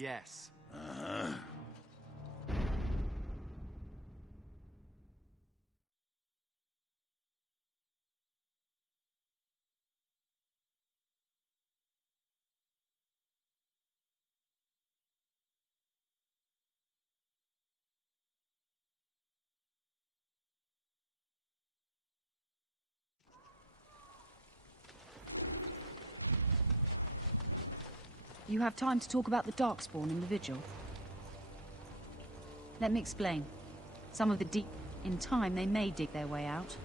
Yes. You have time to talk about the Darkspawn in the Vigil? Let me explain. Some of the deep... In time, they may dig their way out.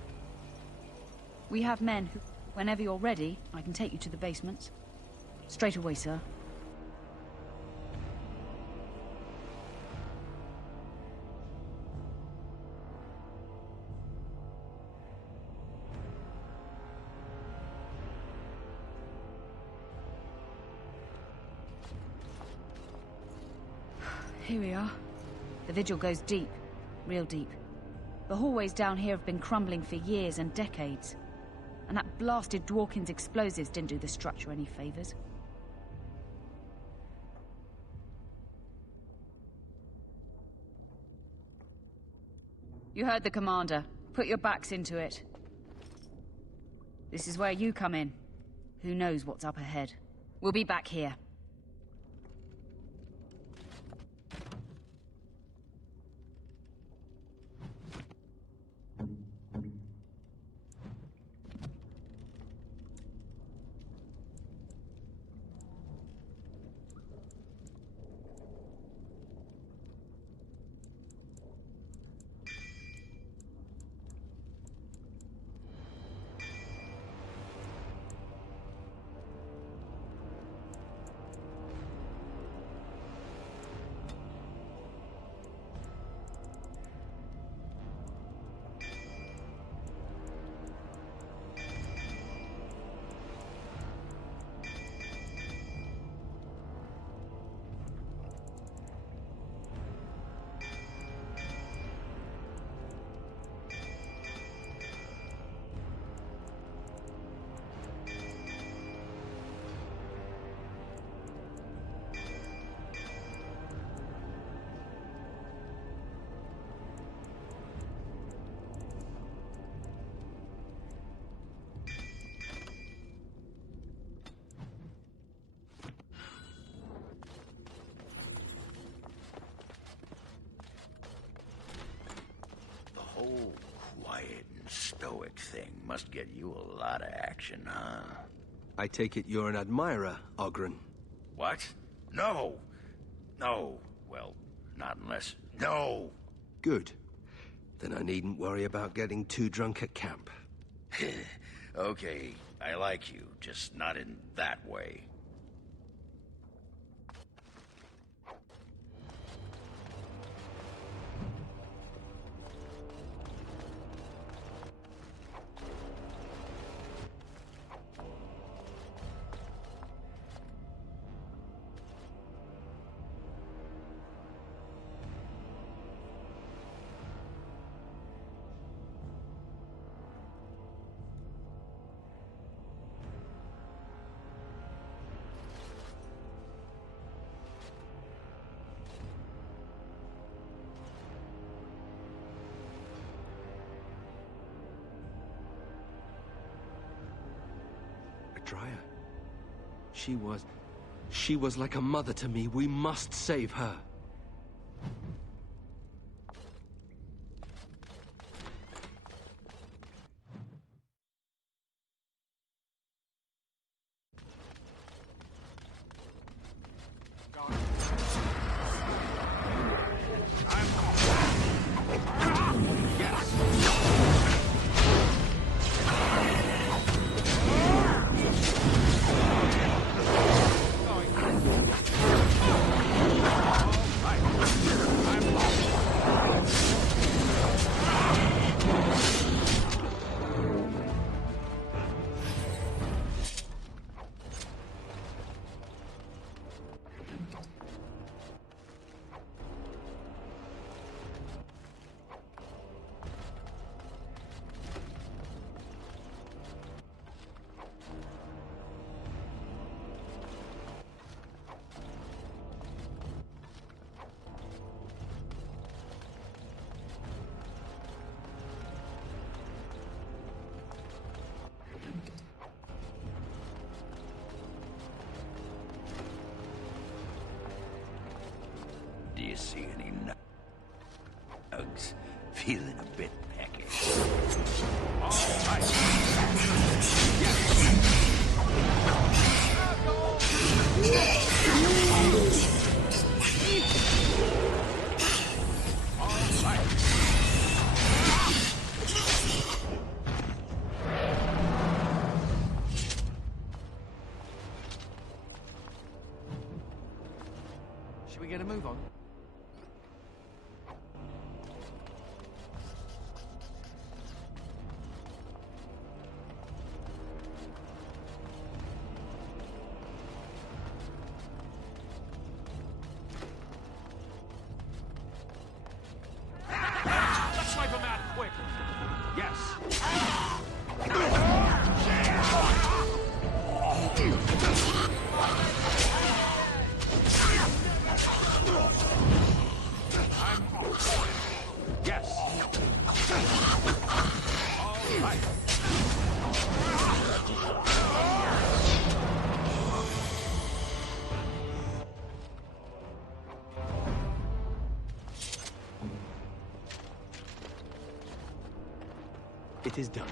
We have men who... Whenever you're ready, I can take you to the basements. Straight away, sir. Here we are. The Vigil goes deep. Real deep. The hallways down here have been crumbling for years and decades. And that blasted Dworkin's explosives didn't do the structure any favors. You heard the commander. Put your backs into it. This is where you come in. Who knows what's up ahead? We'll be back here. whole quiet and stoic thing must get you a lot of action, huh? I take it you're an admirer, Ogren. What? No! No. Well, not unless... No! Good. Then I needn't worry about getting too drunk at camp. Okay, I like you, just not in that way. Dryer. She was like a mother to me. We must save her. you see any nugs? Feeling a bit peckish. All right. Should we get a move on? Let's swipe him out quick. Yes. Yes. All right. It is done.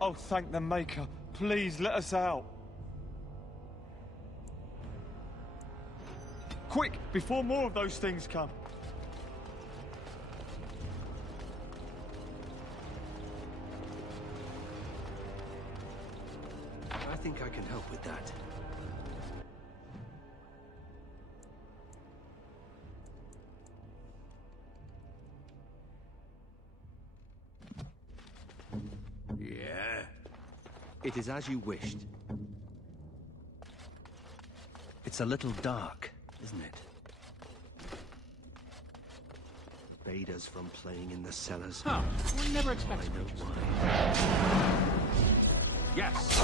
Oh, thank the Maker. Please, let us out. Quick, before more of those things come. I think I can help with that. Yeah? It is as you wished. It's a little dark, isn't it? Bade us from playing in the cellars. Huh. One never I expects know creatures. why. Yes.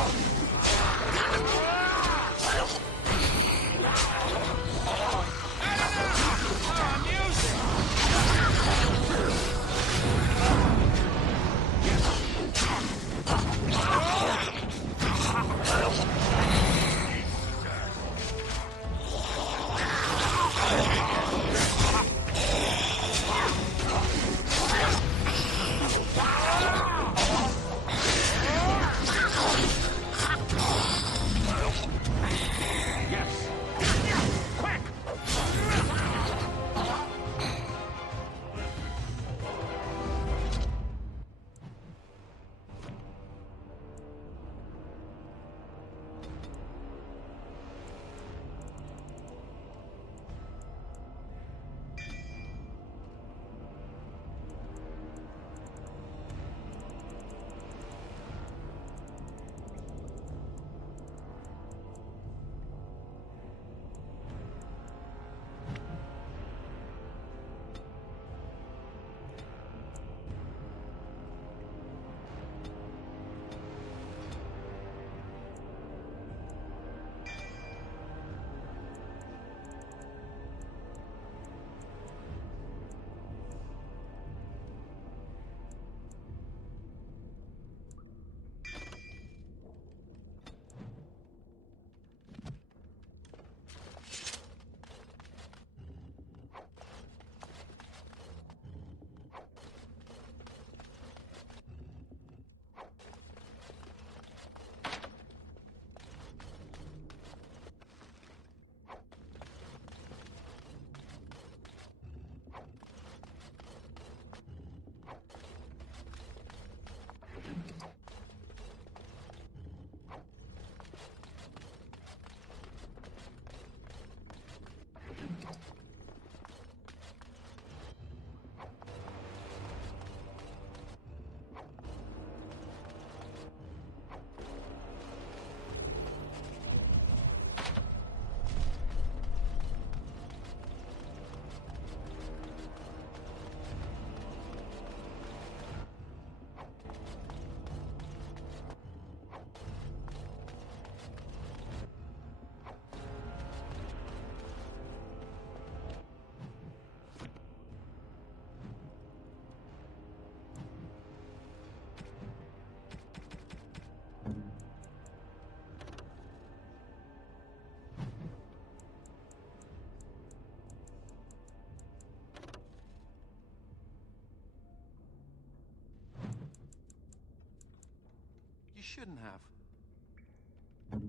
shouldn't have.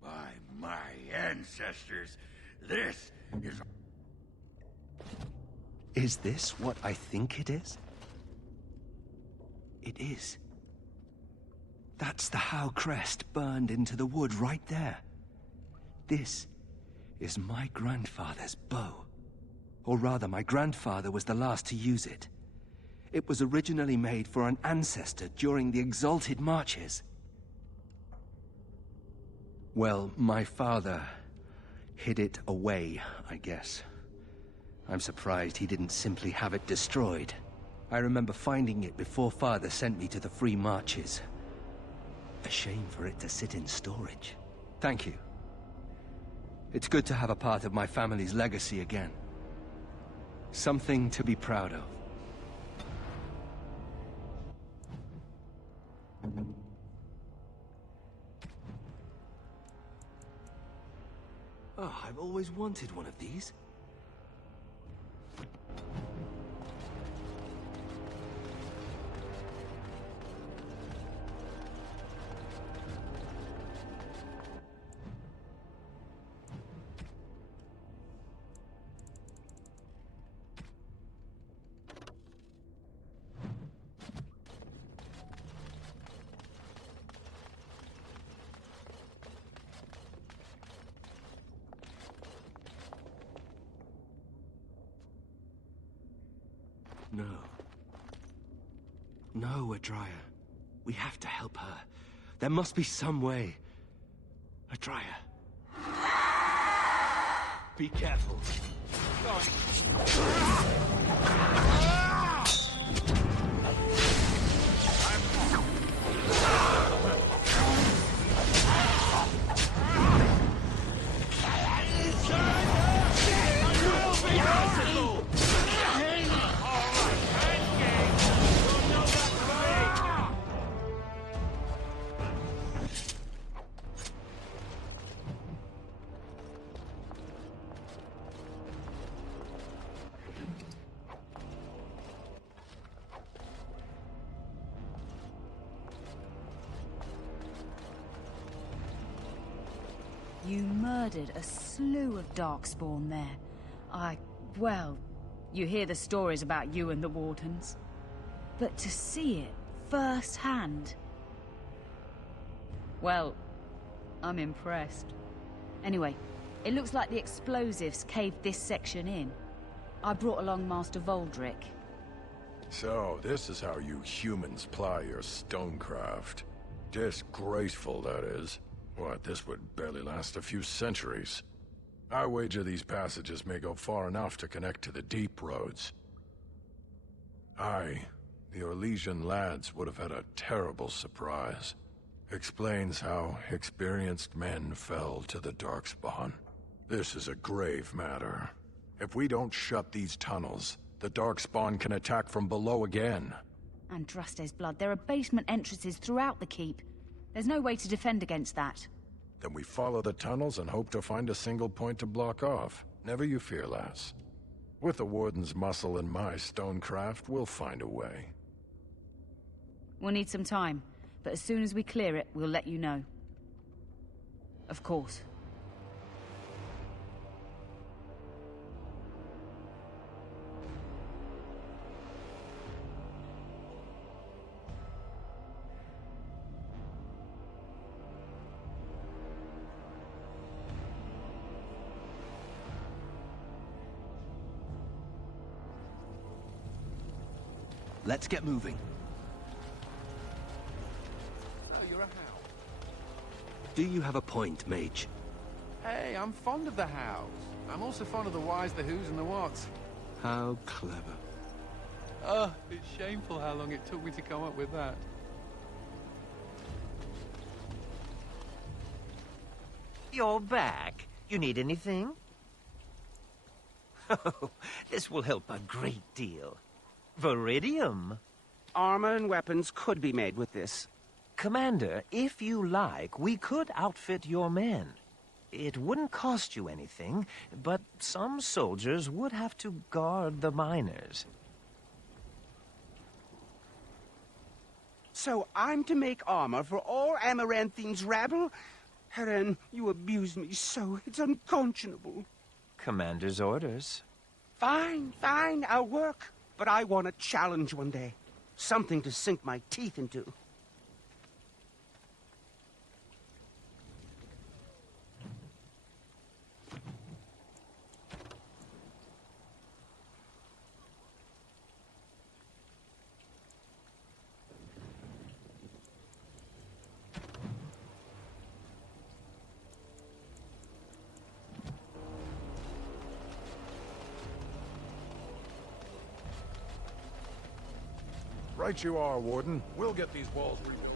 By my ancestors, this is... Is this what I think it is? It is. That's the Howe crest burned into the wood right there. This is my grandfather's bow. Or rather, my grandfather was the last to use it. It was originally made for an ancestor during the Exalted Marches. Well, my father hid it away, I guess. I'm surprised he didn't simply have it destroyed. I remember finding it before Father sent me to the Free Marches. A shame for it to sit in storage. Thank you. It's good to have a part of my family's legacy again. Something to be proud of. Oh, I've always wanted one of these. No. No, Adria. We have to help her. There must be some way. Adria. Be careful. You murdered a slew of Darkspawn there. Well, you hear the stories about you and the Wardens. But to see it firsthand... Well, I'm impressed. Anyway, it looks like the explosives caved this section in. I brought along Master Voldrick. So, this is how you humans ply your stonecraft. Disgraceful, that is. What, this would barely last a few centuries. I wager these passages may go far enough to connect to the deep roads. The Orlesian lads would have had a terrible surprise. Explains how experienced men fell to the Darkspawn. This is a grave matter. If we don't shut these tunnels, the Darkspawn can attack from below again. Andraste's blood. There are basement entrances throughout the keep. There's no way to defend against that. Then we follow the tunnels and hope to find a single point to block off. Never you fear, lass. With the Warden's muscle and my stonecraft, we'll find a way. We'll need some time, but as soon as we clear it, we'll let you know. Of course. Let's get moving. Oh, you're a Howe. Do you have a point, Mage? Hey, I'm fond of the Hows. I'm also fond of the whys, the whos, and the whats. How clever. Oh, it's shameful how long it took me to come up with that. You're back. You need anything? Oh, this will help a great deal. Viridium. Armor and weapons could be made with this. Commander, if you like, we could outfit your men. It wouldn't cost you anything, but some soldiers would have to guard the miners. So I'm to make armor for all Amaranthine's rabble? Heren, you abuse me so. It's unconscionable. Commander's orders. Fine, fine, I'll work. But I want a challenge one day. Something to sink my teeth into. Right you are, Warden. We'll get these walls rebuilt.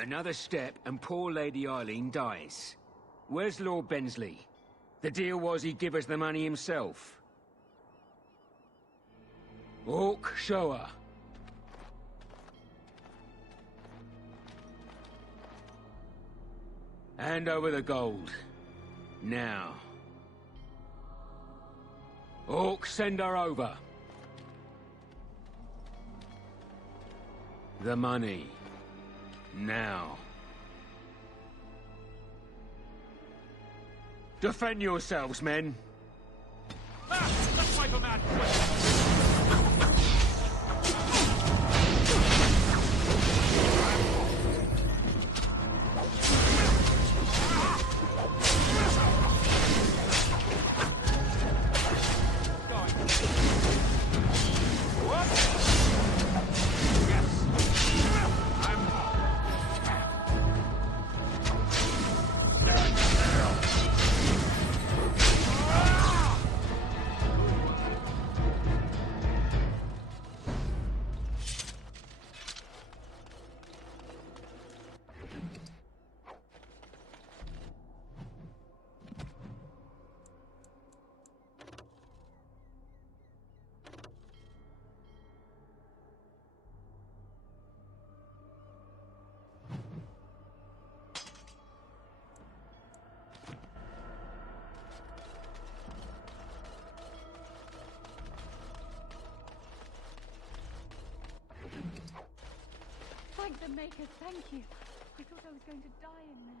Another step and poor Lady Eileen dies. Where's Lord Bensley? The deal was he'd give us the money himself. Orc, show her. Hand over the gold. Now. Orc, send her over. The money. Now. Defend yourselves, men. Let's wipe them out quick. Thank the Maker, thank you. I thought I was going to die in there.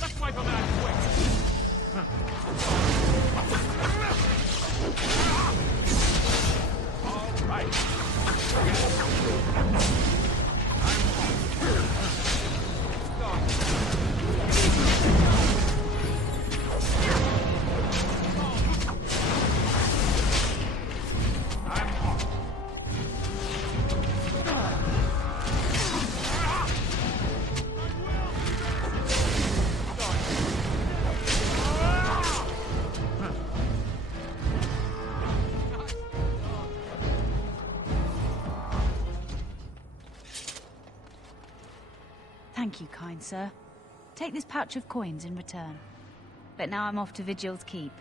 Let's wipe them out quick. All right. Thank you, kind sir. Take this pouch of coins in return. But now I'm off to Vigil's Keep.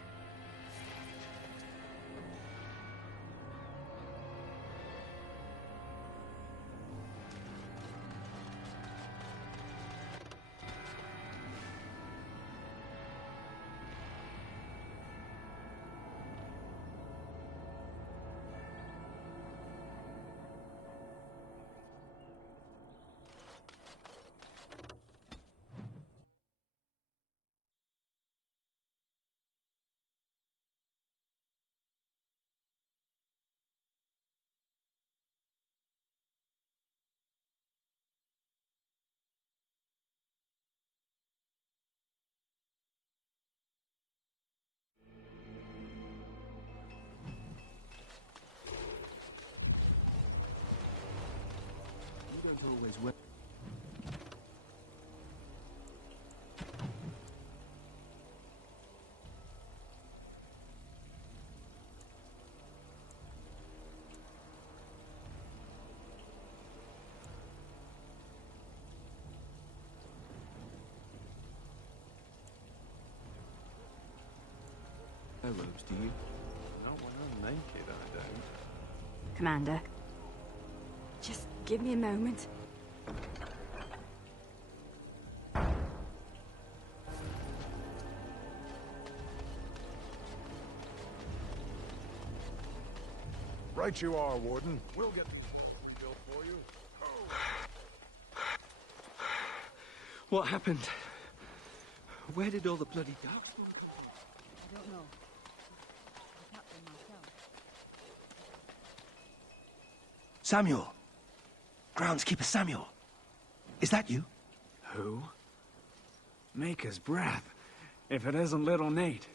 Always well. Robes, do you? Not when I'm naked, I don't. Commander, Just give me a moment. Right you are, Warden. We'll get rebuilt for you. What happened? Where did all the bloody darkspawn come from? I don't know. I tapped them myself. Samuel! Groundskeeper Samuel! Is that you? Who? Maker's breath. If it isn't little Nate.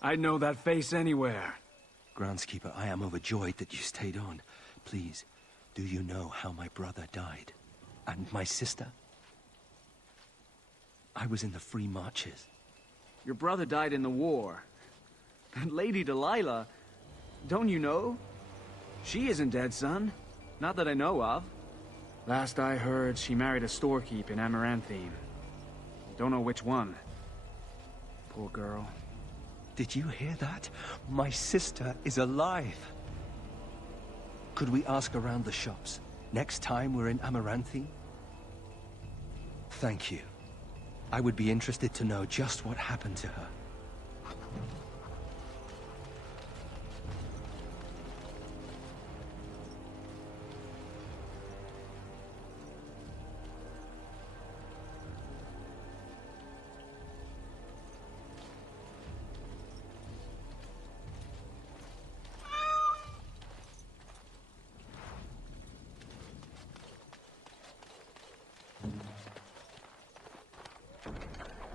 I'd know that face anywhere. Groundskeeper, I am overjoyed that you stayed on. Please, do you know how my brother died? And my sister? I was in the Free Marches. Your brother died in the war. And Lady Delilah, don't you know? She isn't dead, son. Not that I know of. Last I heard, she married a storekeep in Amaranthine. Don't know which one. Poor girl. Did you hear that? My sister is alive. Could we ask around the shops next time we're in Amaranthine? Thank you. I would be interested to know just what happened to her.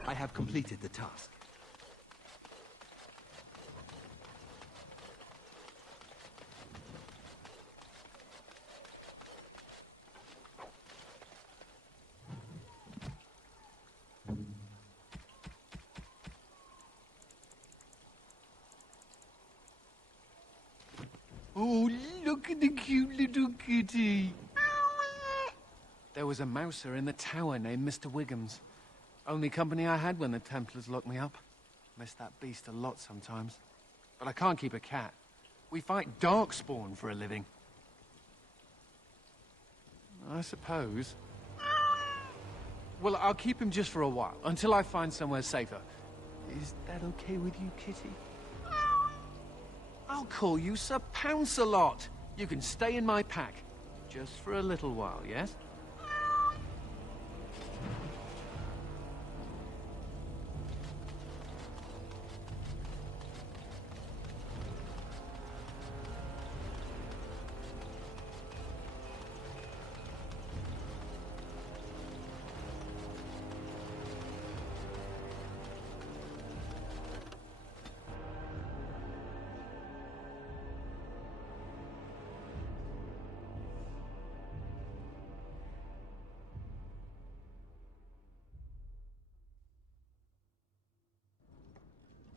I have completed the task. Oh, look at the cute little kitty. There was a mouser in the tower named Mr. Wiggums. Only company I had when the Templars locked me up. Miss that beast a lot sometimes. But I can't keep a cat. We fight darkspawn for a living. I suppose. Well, I'll keep him just for a while, until I find somewhere safer. Is that okay with you, kitty? I'll call you Sir Pounce-a-Lot. You can stay in my pack. Just for a little while, yes?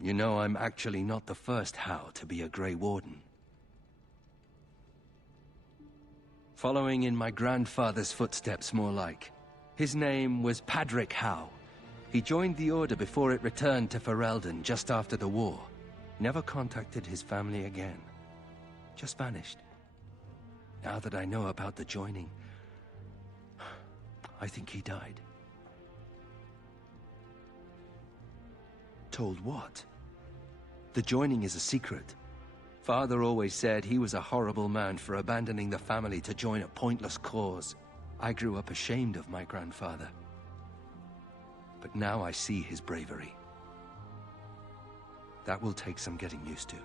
You know, I'm actually not the first Howe to be a Grey Warden. Following in my grandfather's footsteps, more like. His name was Padrick Howe. He joined the Order before it returned to Ferelden just after the war. Never contacted his family again. Just vanished. Now that I know about the joining, I think he died. Told what? The joining is a secret. Father always said he was a horrible man for abandoning the family to join a pointless cause. I grew up ashamed of my grandfather. But now I see his bravery. That will take some getting used to.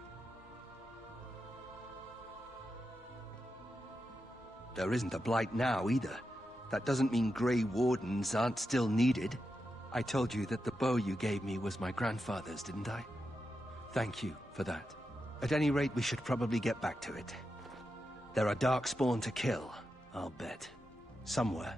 There isn't a blight now, either. That doesn't mean Grey Wardens aren't still needed. I told you that the bow you gave me was my grandfather's, didn't I? Thank you for that. At any rate, we should probably get back to it. There are darkspawn to kill, I'll bet. Somewhere.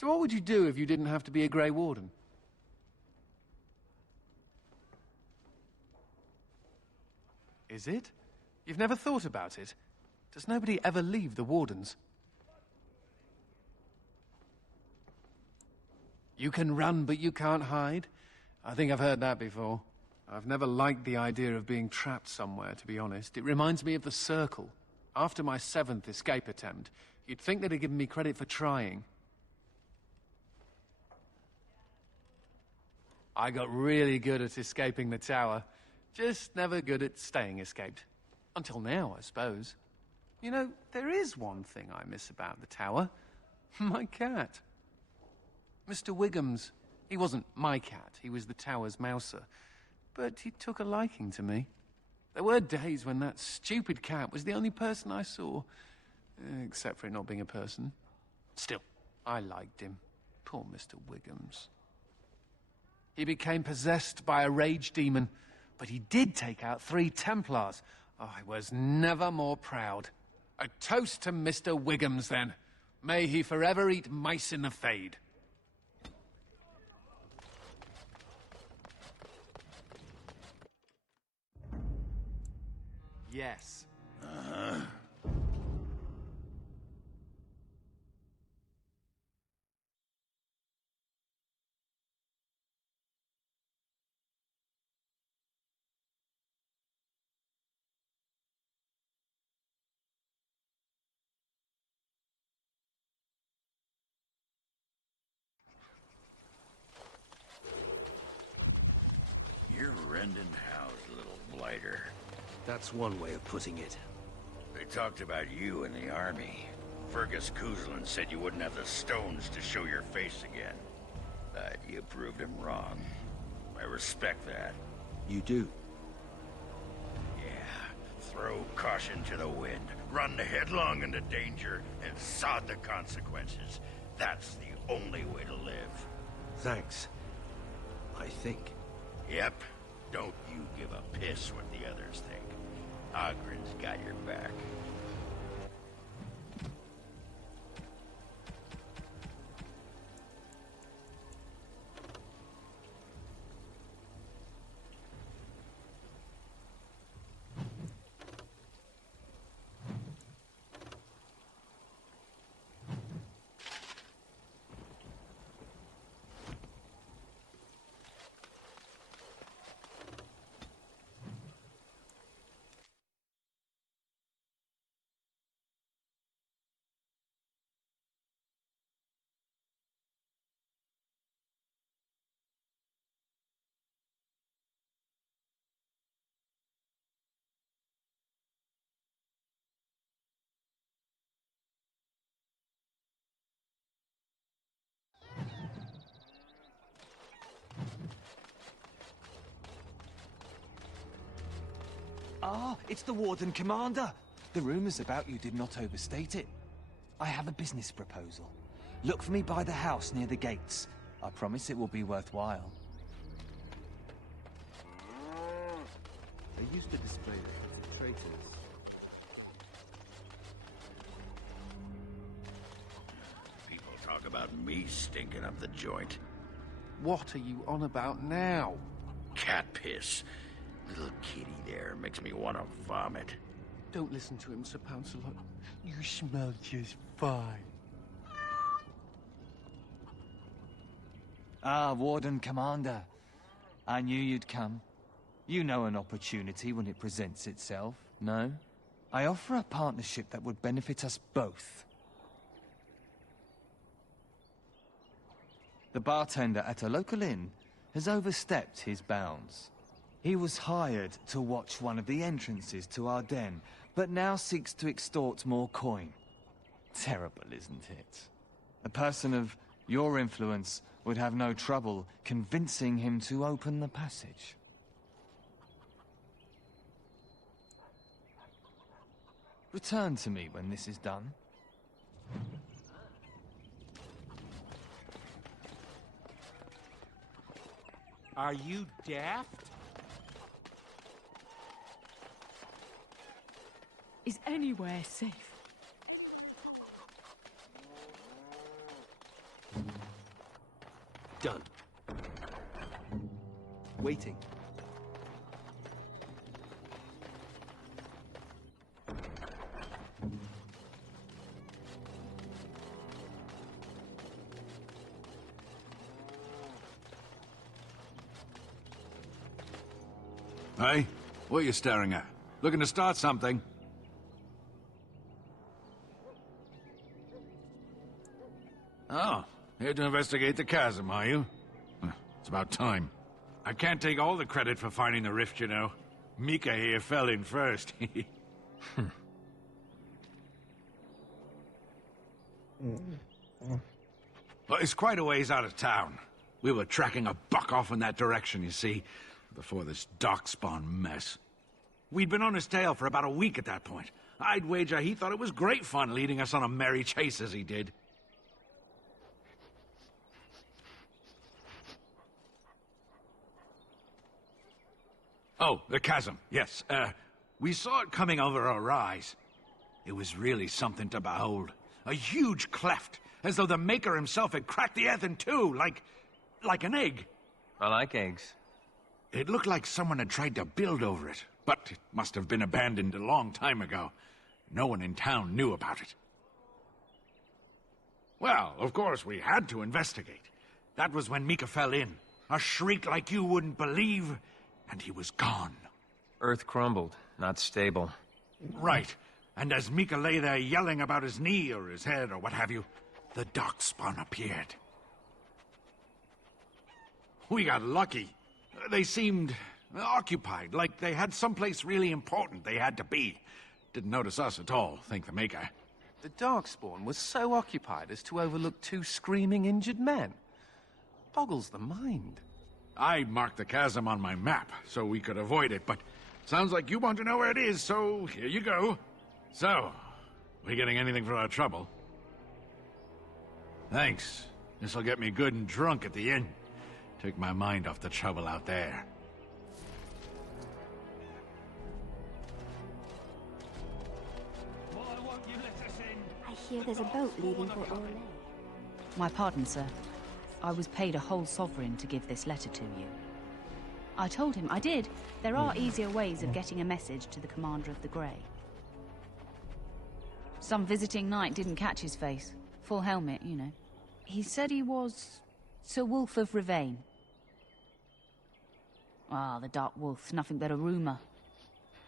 So what would you do if you didn't have to be a Grey Warden? Is it? You've never thought about it? Does nobody ever leave the Wardens? You can run, but you can't hide? I think I've heard that before. I've never liked the idea of being trapped somewhere, to be honest. It reminds me of the Circle. After my 7th escape attempt, you'd think they'd have given me credit for trying. I got really good at escaping the tower. Just never good at staying escaped. Until now, I suppose. You know, there is one thing I miss about the tower. My cat. Mr. Wiggums. He wasn't my cat, he was the tower's mouser. But he took a liking to me. There were days when that stupid cat was the only person I saw. Except for it not being a person. Still, I liked him. Poor Mr. Wiggums. He became possessed by a rage demon, but he did take out 3 Templars. Oh, I was never more proud. A toast to Mr. Wiggums, then. May he forever eat mice in the Fade. Yes. You're rending house, little blighter. That's one way of putting it. They talked about you in the army. Fergus Kuzlin said you wouldn't have the stones to show your face again. But you proved him wrong. I respect that. You do? Yeah. Throw caution to the wind. Run headlong into danger and sod the consequences. That's the only way to live. Thanks. I think. Yep. Don't you give a piss what the others think. Ogren's got your back. Ah, it's the Warden Commander. The rumors about you did not overstate it. I have a business proposal. Look for me by the house near the gates. I promise it will be worthwhile. They used to display the traitors. People talk about me stinking up the joint. What are you on about now? Cat piss. Little kitty there makes me want to vomit. Don't listen to him, Sir Pouncelot. You smell just fine. Ah, Warden Commander. I knew you'd come. You know an opportunity when it presents itself, no? I offer a partnership that would benefit us both. The bartender at a local inn has overstepped his bounds. He was hired to watch one of the entrances to our den, but now seeks to extort more coin. Terrible, isn't it? A person of your influence would have no trouble convincing him to open the passage. Return to me when this is done. Are you daft? Is anywhere safe? waiting. Hey, what are you staring at? Looking to start something? Oh, here to investigate the chasm, are you? It's about time. I can't take all the credit for finding the rift, you know. Mika here fell in first. Well, it's quite a ways out of town. We were tracking a buck off in that direction, you see, before this darkspawn mess. We'd been on his tail for about a week at that point. I'd wager he thought it was great fun leading us on a merry chase as he did. Oh, the chasm, yes. We saw it coming over a rise. It was really something to behold. A huge cleft, as though the Maker himself had cracked the earth in two, like an egg. I like eggs. It looked like someone had tried to build over it, but it must have been abandoned a long time ago. No one in town knew about it. Well, of course, we had to investigate. That was when Mika fell in. A shriek like you wouldn't believe, and he was gone. Earth crumbled, not stable. Right. And as Mika lay there yelling about his knee or his head or what have you, the darkspawn appeared. We got lucky. They seemed occupied, like they had someplace really important they had to be. Didn't notice us at all, thank the Maker. The Darkspawn was so occupied as to overlook two screaming injured men. Boggles the mind. I marked the chasm on my map so we could avoid it, but sounds like you want to know where it is, so here you go. So, we getting anything for our trouble? Thanks. This'll get me good and drunk at the inn. Take my mind off the trouble out there. I hear there's a boat leaving for Orlais. My pardon, sir. I was paid a whole sovereign to give this letter to you. I told him I did. There are easier ways of getting a message to the Commander of the Grey. Some visiting knight didn't catch his face. Full helmet, you know. He said he was Sir Wolf of Rivain. Ah, the Dark Wolf, nothing but a rumor.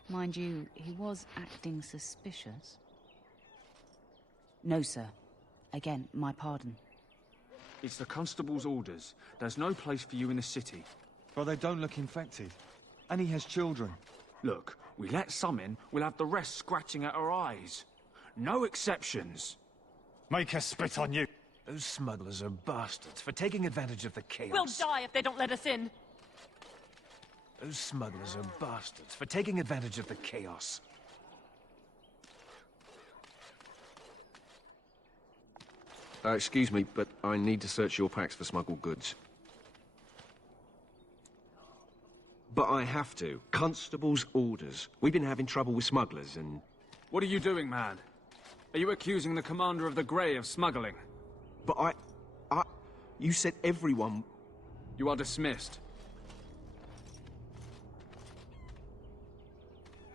Mind you, he was acting suspicious. No, sir. Again, my pardon. It's the constable's orders. There's no place for you in the city. Well, they don't look infected. And he has children. Look, we let some in, we'll have the rest scratching at our eyes. No exceptions. Make us spit on you. Those smugglers are bastards for taking advantage of the chaos. We'll die if they don't let us in. Those smugglers are bastards for taking advantage of the chaos. Excuse me, but I need to search your packs for smuggled goods. But I have to. Constable's orders. We've been having trouble with smugglers and... What are you doing, man? Are you accusing the Commander of the Grey of smuggling? But you said everyone... You are dismissed.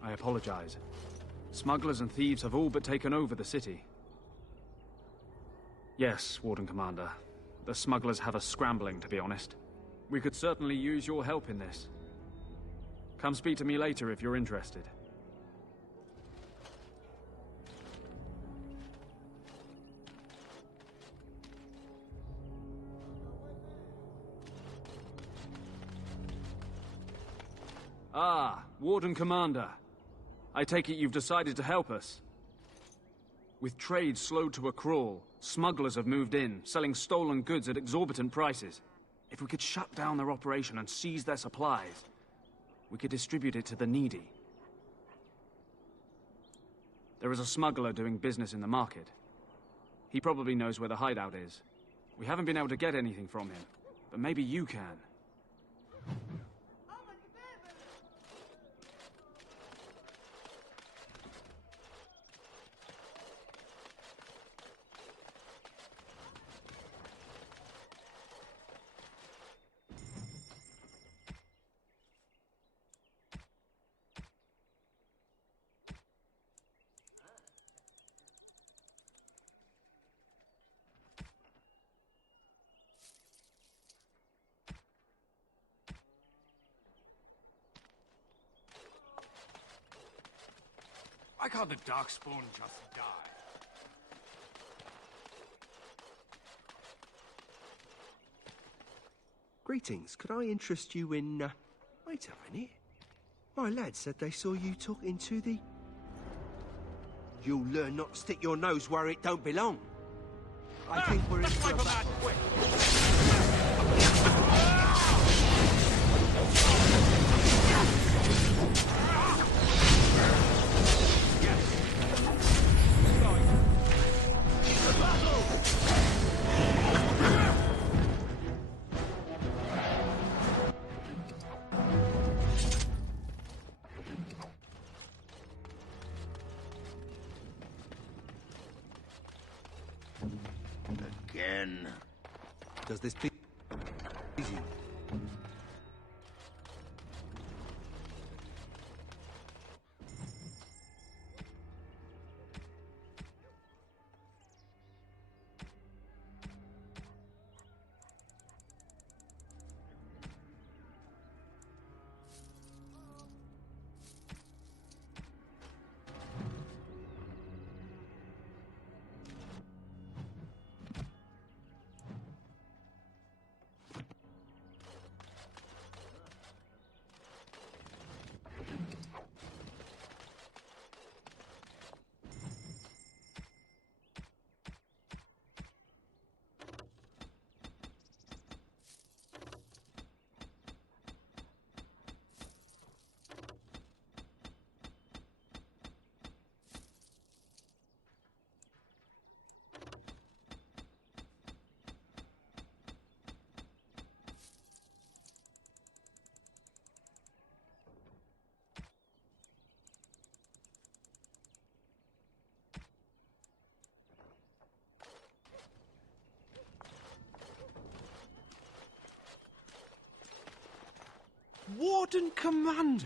I apologize. Smugglers and thieves have all but taken over the city. Yes, Warden Commander. The smugglers have us scrambling, to be honest. We could certainly use your help in this. Come speak to me later if you're interested. Ah, Warden Commander. I take it you've decided to help us. With trade slowed to a crawl, smugglers have moved in, selling stolen goods at exorbitant prices. If we could shut down their operation and seize their supplies, we could distribute it to the needy. There is a smuggler doing business in the market. He probably knows where the hideout is. We haven't been able to get anything from him, but maybe you can. Why can't the Darkspawn just die? Greetings. Could I interest you in, Wait a minute. My lad said they saw you talking to the... You'll learn not to stick your nose where it don't belong. I think we're in for a bad... Again. Does this please you? Warden Commander!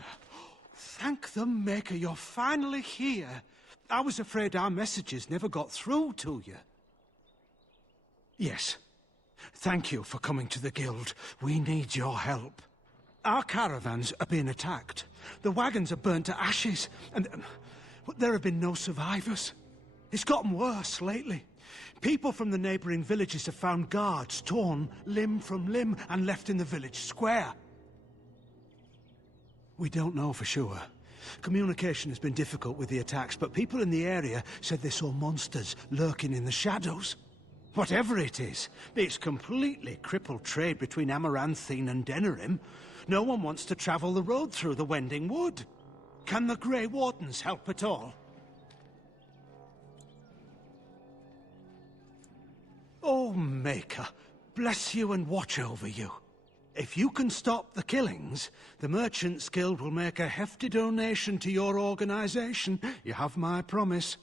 Thank the Maker you're finally here. I was afraid our messages never got through to you. Yes. Thank you for coming to the Guild. We need your help. Our caravans are being attacked. The wagons are burnt to ashes, and there have been no survivors. It's gotten worse lately. People from the neighboring villages have found guards torn limb from limb and left in the village square. We don't know for sure. Communication has been difficult with the attacks, but people in the area said they saw monsters lurking in the shadows. Whatever it is, it's completely crippled trade between Amaranthine and Denerim. No one wants to travel the road through the Wending Wood. Can the Grey Wardens help at all? Oh, Maker, bless you and watch over you. If you can stop the killings, the Merchants Guild will make a hefty donation to your organization. You have my promise.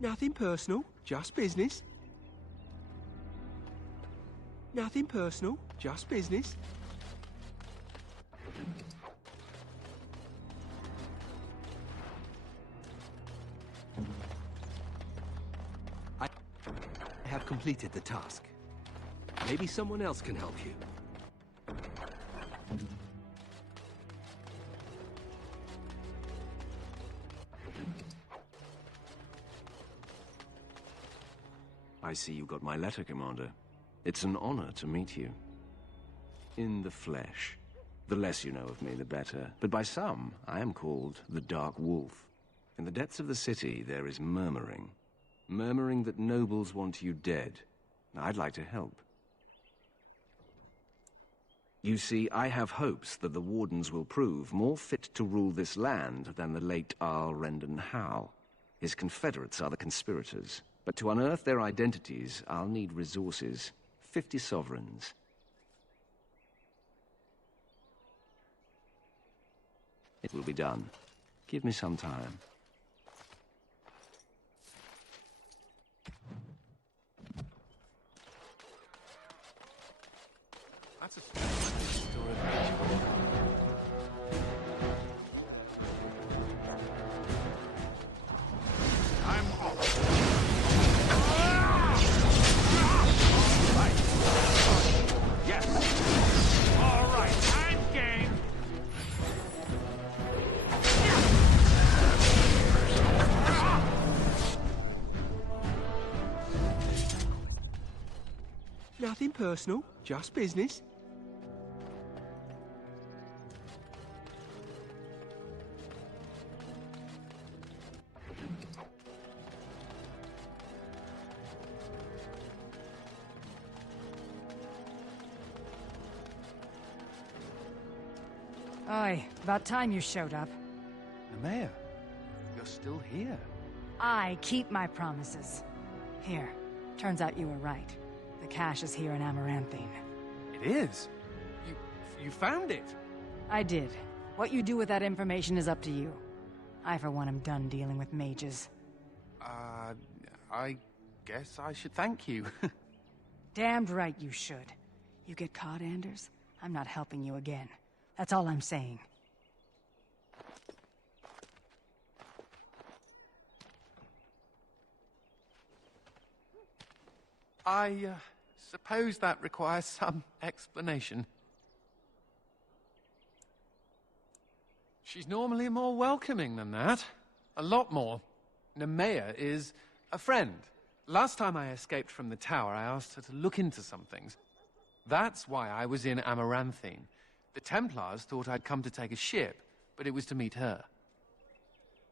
Nothing personal, just business. Nothing personal, just business. I have completed the task. Maybe someone else can help you. I see you got my letter, Commander. It's an honor to meet you. In the flesh. The less you know of me, the better. But by some, I am called the Dark Wolf. In the depths of the city, there is murmuring. murmuring that nobles want you dead. I'd like to help. You see, I have hopes that the Wardens will prove more fit to rule this land than the late Arl Rendon Howe. His confederates are the conspirators, but to unearth their identities, I'll need resources. 50 sovereigns. It will be done. Give me some time. That's a story of nature. I'm off. Yes. All right, I'm game. Nothing personal, just business. Aye, about time you showed up. Nemea, you're still here. I keep my promises. Here, turns out you were right. The cache is here in Amaranthine. It is? You found it? I did. What you do with that information is up to you. I, for one, am done dealing with mages. I guess I should thank you. Damned right you should. You get caught, Anders, I'm not helping you again. That's all I'm saying. I suppose that requires some explanation. She's normally more welcoming than that. A lot more. Nemea is a friend. Last time I escaped from the tower, I asked her to look into some things. That's why I was in Amaranthine. The Templars thought I'd come to take a ship, but it was to meet her.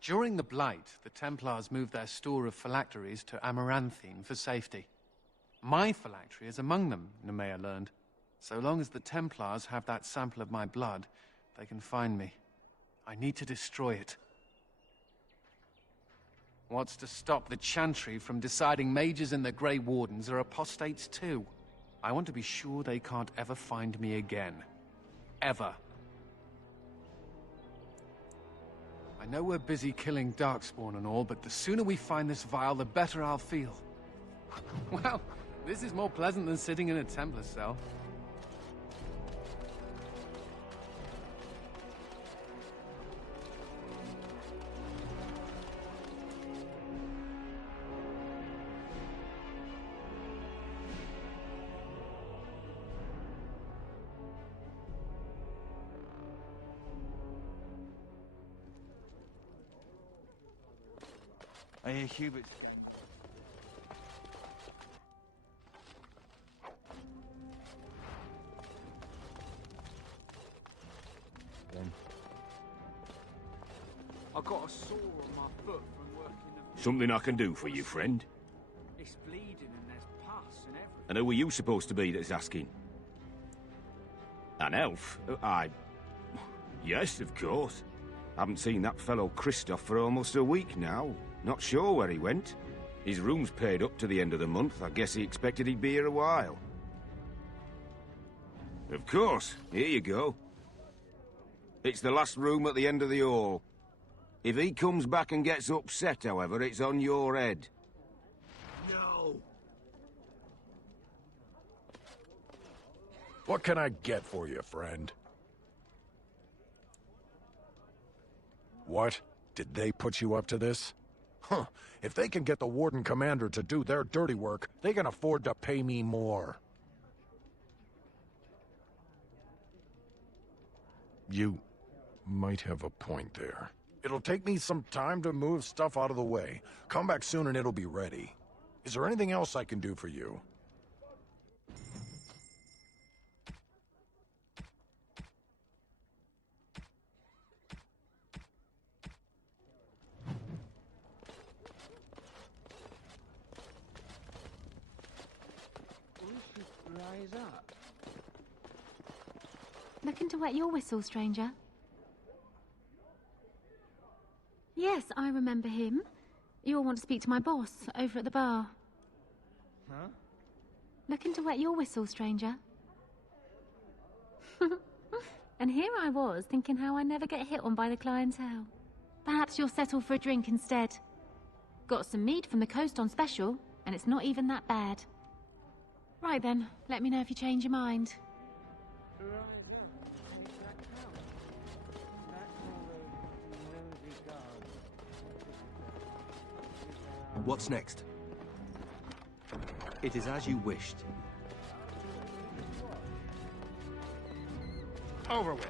During the Blight, the Templars moved their store of phylacteries to Amaranthine for safety. My phylactery is among them, Nemea learned. So long as the Templars have that sample of my blood, they can find me. I need to destroy it. What's to stop the Chantry from deciding mages and the Grey Wardens are apostates too? I want to be sure they can't ever find me again. Ever. I know we're busy killing Darkspawn and all, but the sooner we find this vial, the better I'll feel. Well, this is more pleasant than sitting in a Templar cell. I hear Hubert. I got a sore on my foot from working the... Something I can do for you, friend? It's bleeding and there's pus and everything. And who are you supposed to be that's asking? An elf? Yes, of course. Haven't seen that fellow Christoph for almost a week now. Not sure where he went. His room's paid up to the end of the month. I guess he expected he'd be here a while. Of course. Here you go. It's the last room at the end of the hall. If he comes back and gets upset, however, it's on your head. No! What can I get for you, friend? What? Did they put you up to this? Huh. If they can get the Warden Commander to do their dirty work, they can afford to pay me more. You might have a point there. It'll take me some time to move stuff out of the way. Come back soon and it'll be ready. Is there anything else I can do for you? rise up. Looking to wet your whistle, stranger? Yes, I remember him. You all want to speak to my boss over at the bar. Huh? Looking to wet your whistle, stranger? And here I was, thinking how I never get hit on by the clientele. Perhaps you'll settle for a drink instead. Got some meat from the coast on special, and it's not even that bad. Right then, let me know if you change your mind. What's next? It is as you wished. Over with.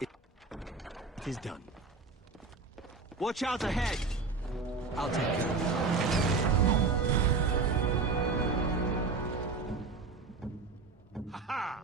It is done. Watch out ahead! I'll take care of that. Ha-ha!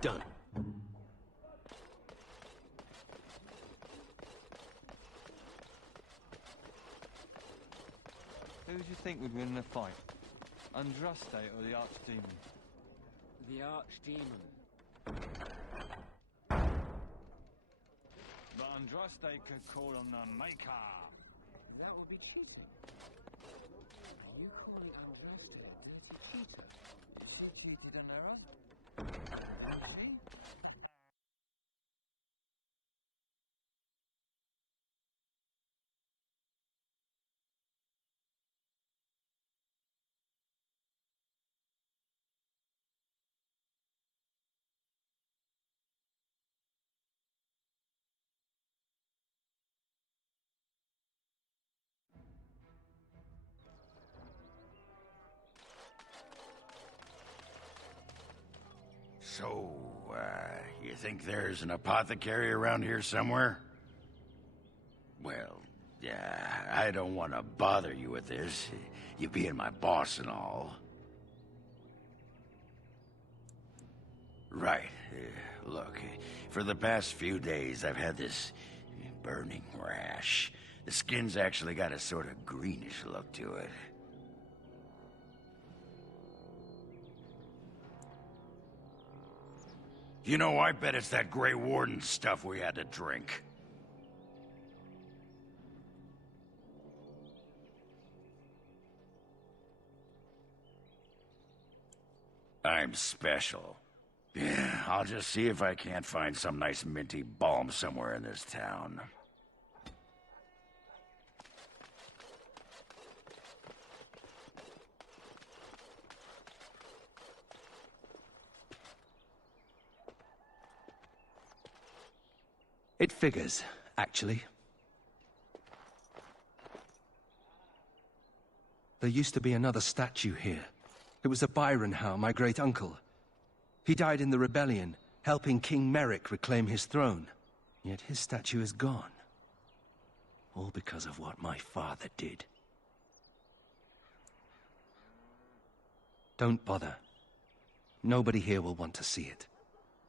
Done. Who do you think would win in a fight? Andraste or the Archdemon? The Archdemon. But Andraste could call on the Maker. That would be cheating. Are you calling Andraste a dirty cheater? She cheated on her husband. Didn't she? So, you think there's an apothecary around here somewhere? Well, yeah, I don't want to bother you with this, you being my boss and all. Right. Look, for the past few days I've had this burning rash. The skin's actually got a sort of greenish look to it. You know, I bet it's that Grey Warden stuff we had to drink. I'm special. Yeah, I'll just see if I can't find some nice minty balm somewhere in this town. It figures, actually. There used to be another statue here. It was of Byron Howe, my great-uncle. He died in the rebellion, helping King Merrick reclaim his throne. Yet his statue is gone. All because of what my father did. Don't bother. Nobody here will want to see it.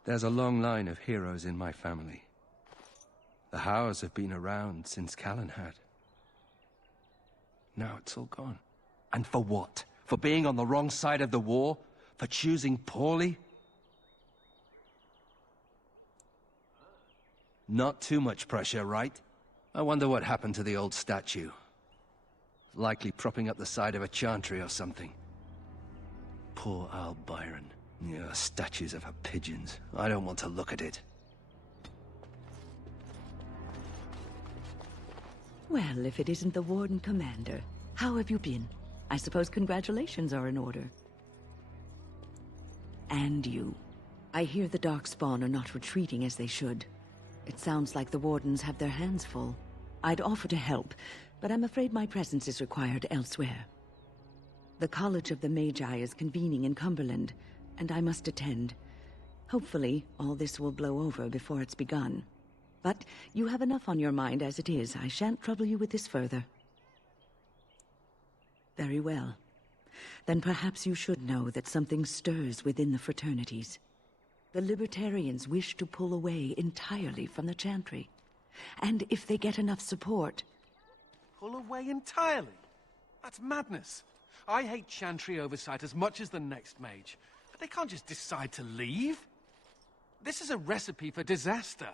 There's a long line of heroes in my family. The Howes have been around since Callan had. Now it's all gone. And for what? For being on the wrong side of the war? For choosing poorly? Not too much pressure, right? I wonder what happened to the old statue. Likely propping up the side of a chantry or something. Poor Al Byron. Yeah, statues of her pigeons. I don't want to look at it. Well, if it isn't the Warden Commander, how have you been? I suppose congratulations are in order. And you. I hear the Darkspawn are not retreating as they should. It sounds like the Wardens have their hands full. I'd offer to help, but I'm afraid my presence is required elsewhere. The College of the Magi is convening in Cumberland, and I must attend. Hopefully, all this will blow over before it's begun. But you have enough on your mind as it is. I shan't trouble you with this further. Very well. Then perhaps you should know that something stirs within the fraternities. The Libertarians wish to pull away entirely from the Chantry. And if they get enough support... Pull away entirely? That's madness. I hate Chantry oversight as much as the next mage. But they can't just decide to leave. This is a recipe for disaster.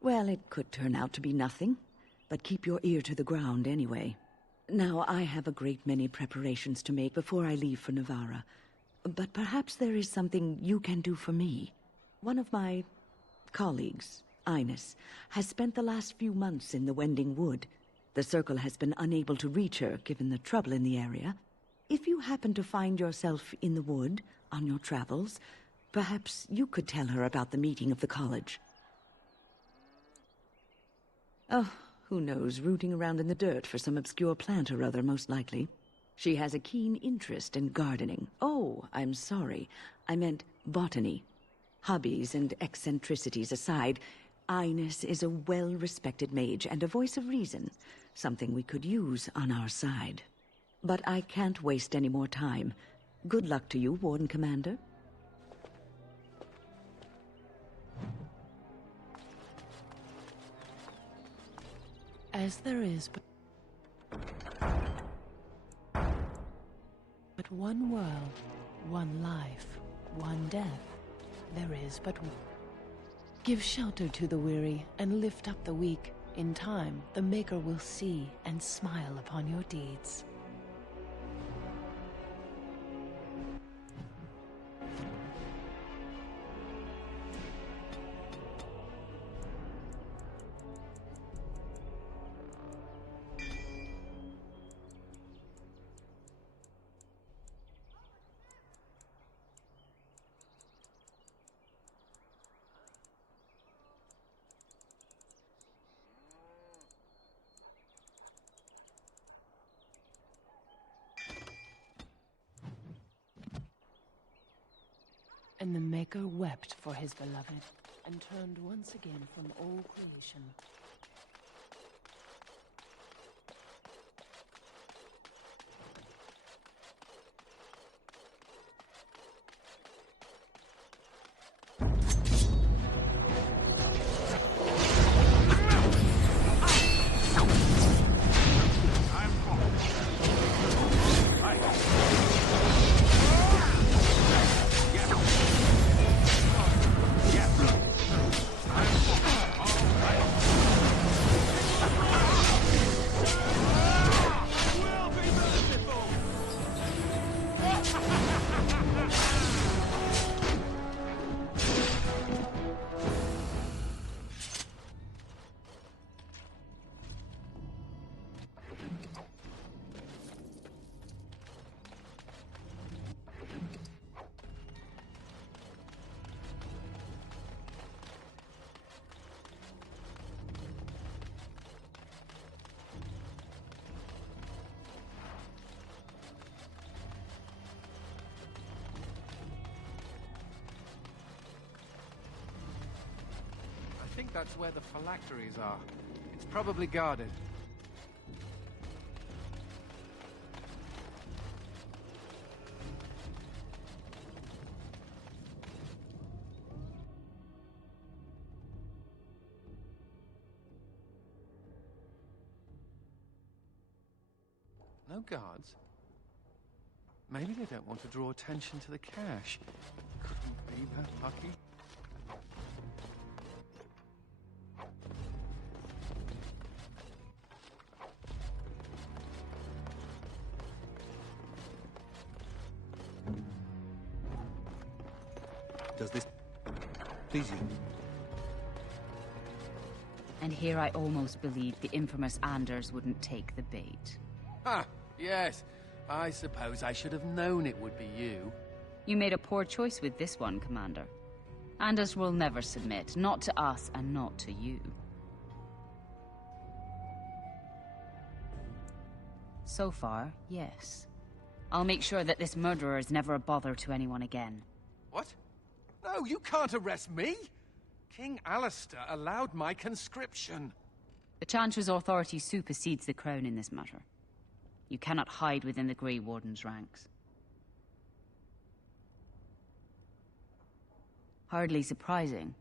Well, it could turn out to be nothing. But keep your ear to the ground anyway. Now, I have a great many preparations to make before I leave for Navarra. But perhaps there is something you can do for me. One of my colleagues, Ines, has spent the last few months in the Wending Wood. The Circle has been unable to reach her, given the trouble in the area. If you happen to find yourself in the wood on your travels, perhaps you could tell her about the meeting of the college. Oh, who knows, rooting around in the dirt for some obscure plant or other, most likely. She has a keen interest in gardening. Oh, I'm sorry. I meant botany. Hobbies and eccentricities aside, Ines is a well-respected mage and a voice of reason, something we could use on our side. But I can't waste any more time. Good luck to you, Warden Commander. As there is but one world, one life, one death, there is but one. Give shelter to the weary and lift up the weak. In time, the Maker will see and smile upon your deeds. And the Maker wept for his beloved, and turned once again from all creation. think that's where the phylacteries are. It's probably guarded. No guards? Maybe they don't want to draw attention to the cache. Couldn't be that lucky. Does this please you? And here I almost believed the infamous Anders wouldn't take the bait. Ah, yes. I suppose I should have known it would be you. You made a poor choice with this one, Commander. Anders will never submit, not to us and not to you. So far, yes. I'll make sure that this murderer is never a bother to anyone again. What? No, you can't arrest me! King Alistair allowed my conscription. The Chancellor's authority supersedes the Crown in this matter. You cannot hide within the Grey Warden's ranks. Hardly surprising.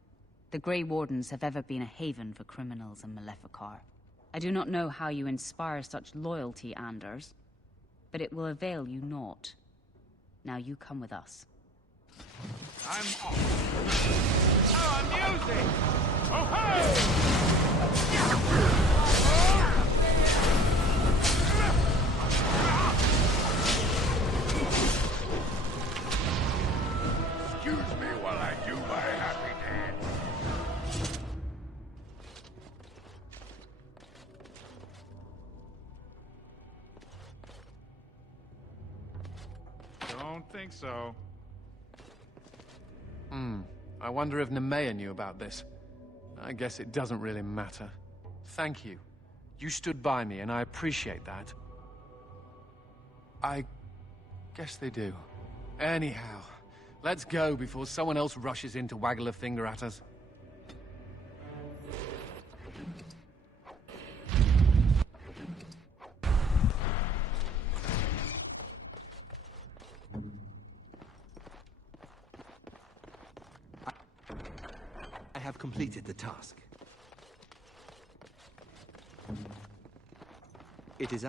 The Grey Wardens have ever been a haven for criminals and Maleficar. I do not know how you inspire such loyalty, Anders, but it will avail you naught. Now you come with us. I'm off. How amusing! Oh, hey! Excuse me while I do my happy dance. Don't think so. I wonder if Nemea knew about this. I guess it doesn't really matter. Thank you. You stood by me, and I appreciate that. I guess they do. Anyhow, let's go before someone else rushes in to waggle a finger at us. I have completed the task. It is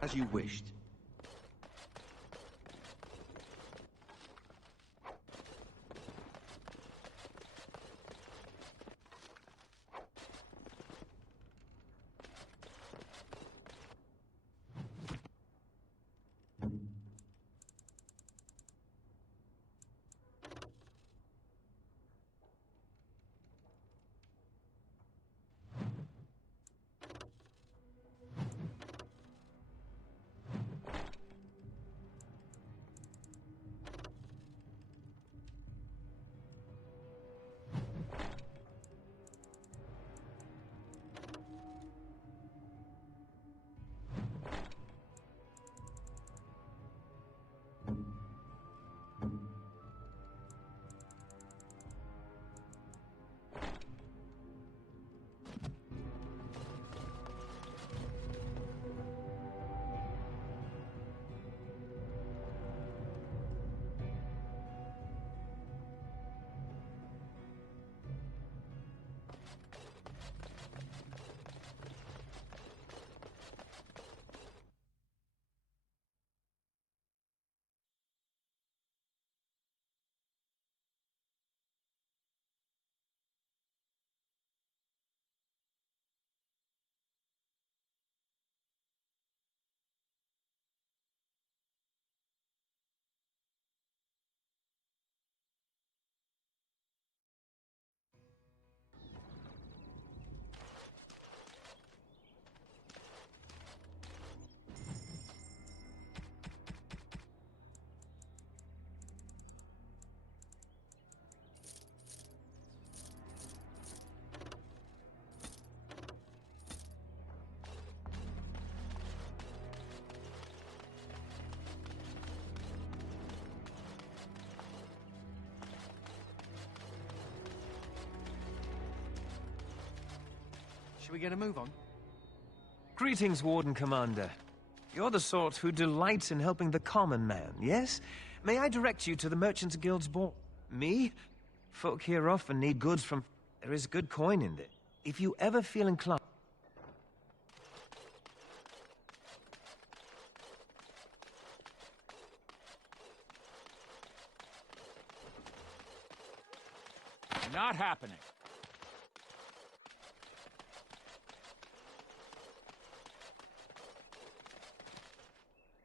as you wished. Shall we get a move on? Greetings, Warden Commander. You're the sort who delights in helping the common man, yes? May I direct you to the Merchants Guild's ball? Me? Folk here often need goods from... There is good coin in there. If you ever feel inclined... Not happening.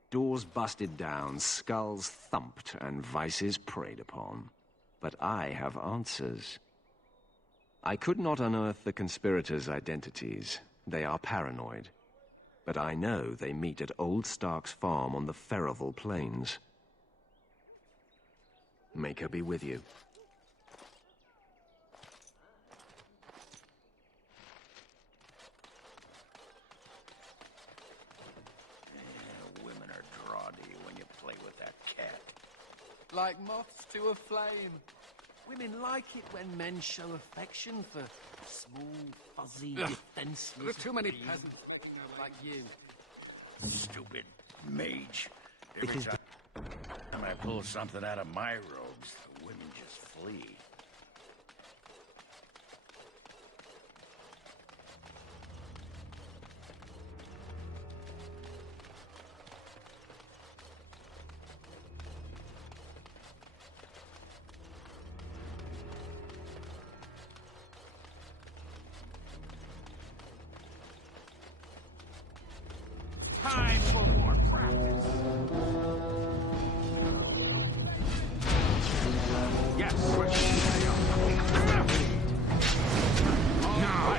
Doors busted down, skulls thumped, and vices preyed upon. But I have answers. I could not unearth the conspirators' identities. They are paranoid. But I know they meet at Old Stark's farm on the Ferroval Plains. Make her be with you. Women are drawn to you when you play with that cat. Like moths to a flame. Women like it when men show affection for small, fuzzy, defenseless... There are too many peasants like you. Stupid mage. Every time I pull something out of my robes, the women just flee. Time for more practice. Yes. Now.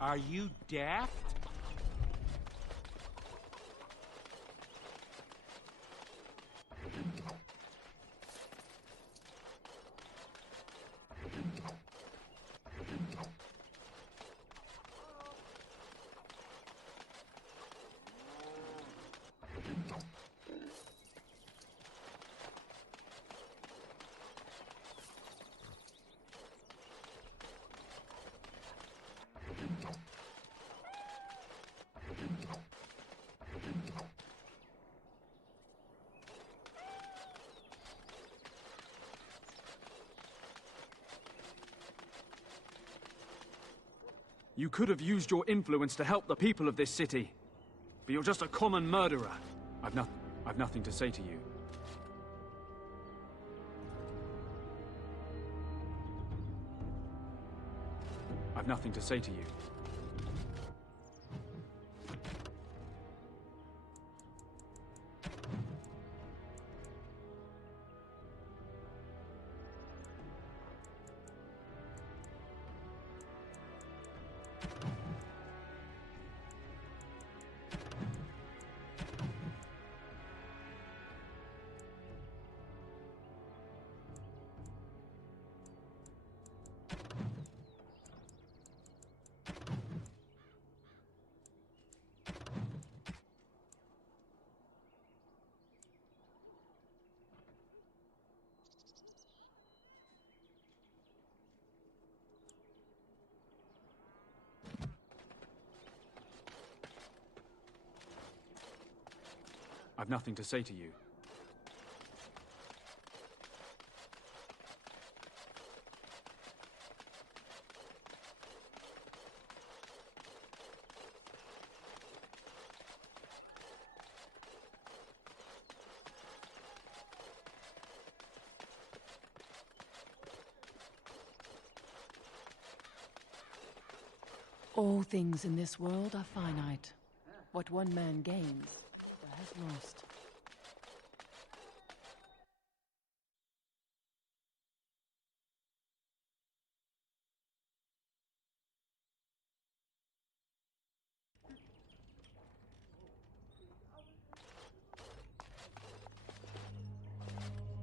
Are you daft? You could have used your influence to help the people of this city. But you're just a common murderer. I've nothing to say to you. nothing to say to you. I've nothing to say to you. All things in this world are finite. What one man gains, another has lost.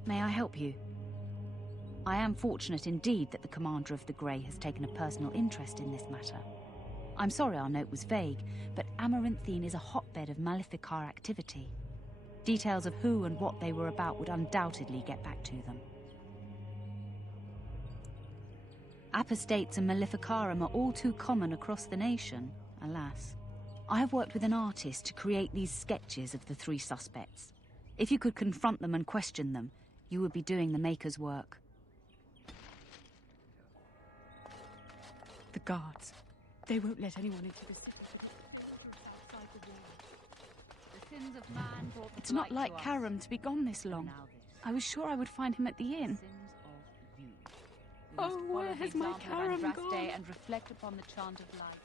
May I help you? I am fortunate indeed that the commander of the Grey has taken a personal interest in this matter. I'm sorry our note was vague, but Amaranthine is a hotbed of Maleficar activity. Details of who and what they were about would undoubtedly get back to them. Apostates and Maleficarum are all too common across the nation, alas. I have worked with an artist to create these sketches of the three suspects. If you could confront them and question them, you would be doing the Maker's work. The guards. They won't let anyone into the city. Outside the wall. The sins of man brought the It's not blight like to us. Karam to be gone this long. I was sure I would find him at the inn. Oh, where has my Karam gone? And reflect upon the chant of life.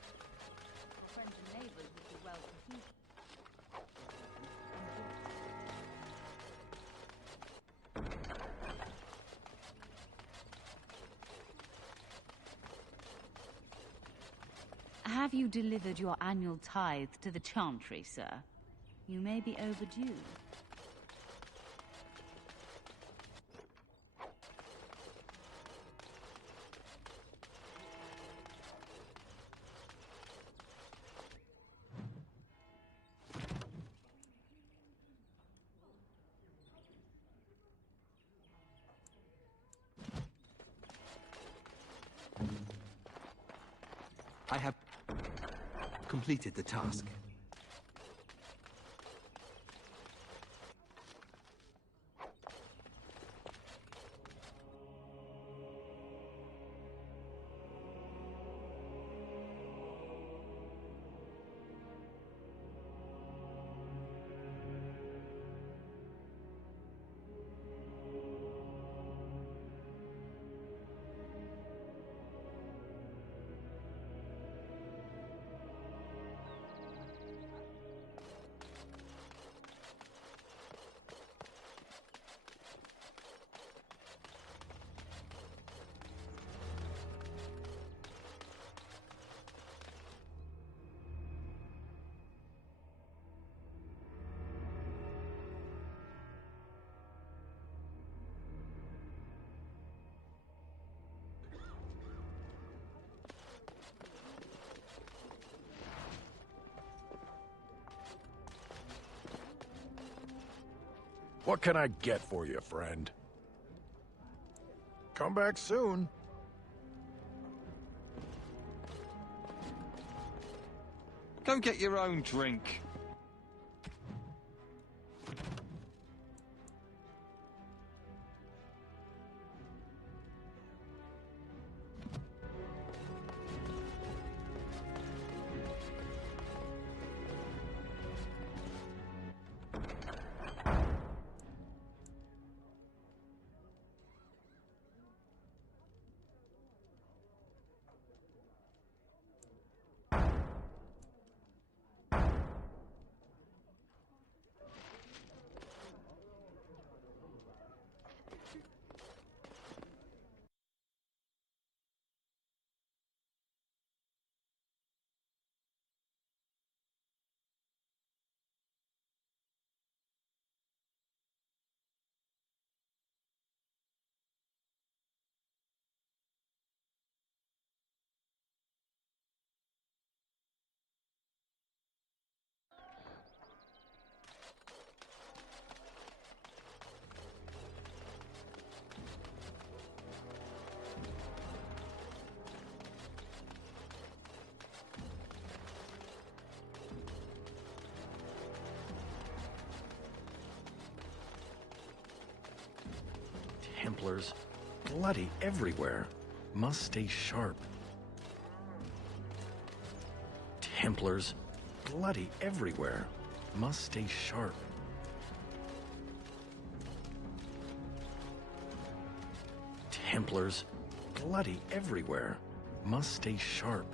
Your friends and neighbors would be well confused. Have you delivered your annual tithe to the Chantry, sir? You may be overdue. I have completed the task. What can I get for you, friend? Come back soon. Go get your own drink. Templars, bloody everywhere, must stay sharp. Templars, bloody everywhere, must stay sharp. Templars, bloody everywhere, must stay sharp.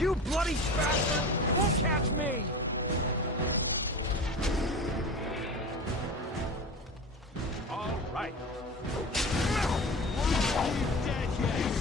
You bloody bastard! Won't catch me! All right. Why are you dead yet?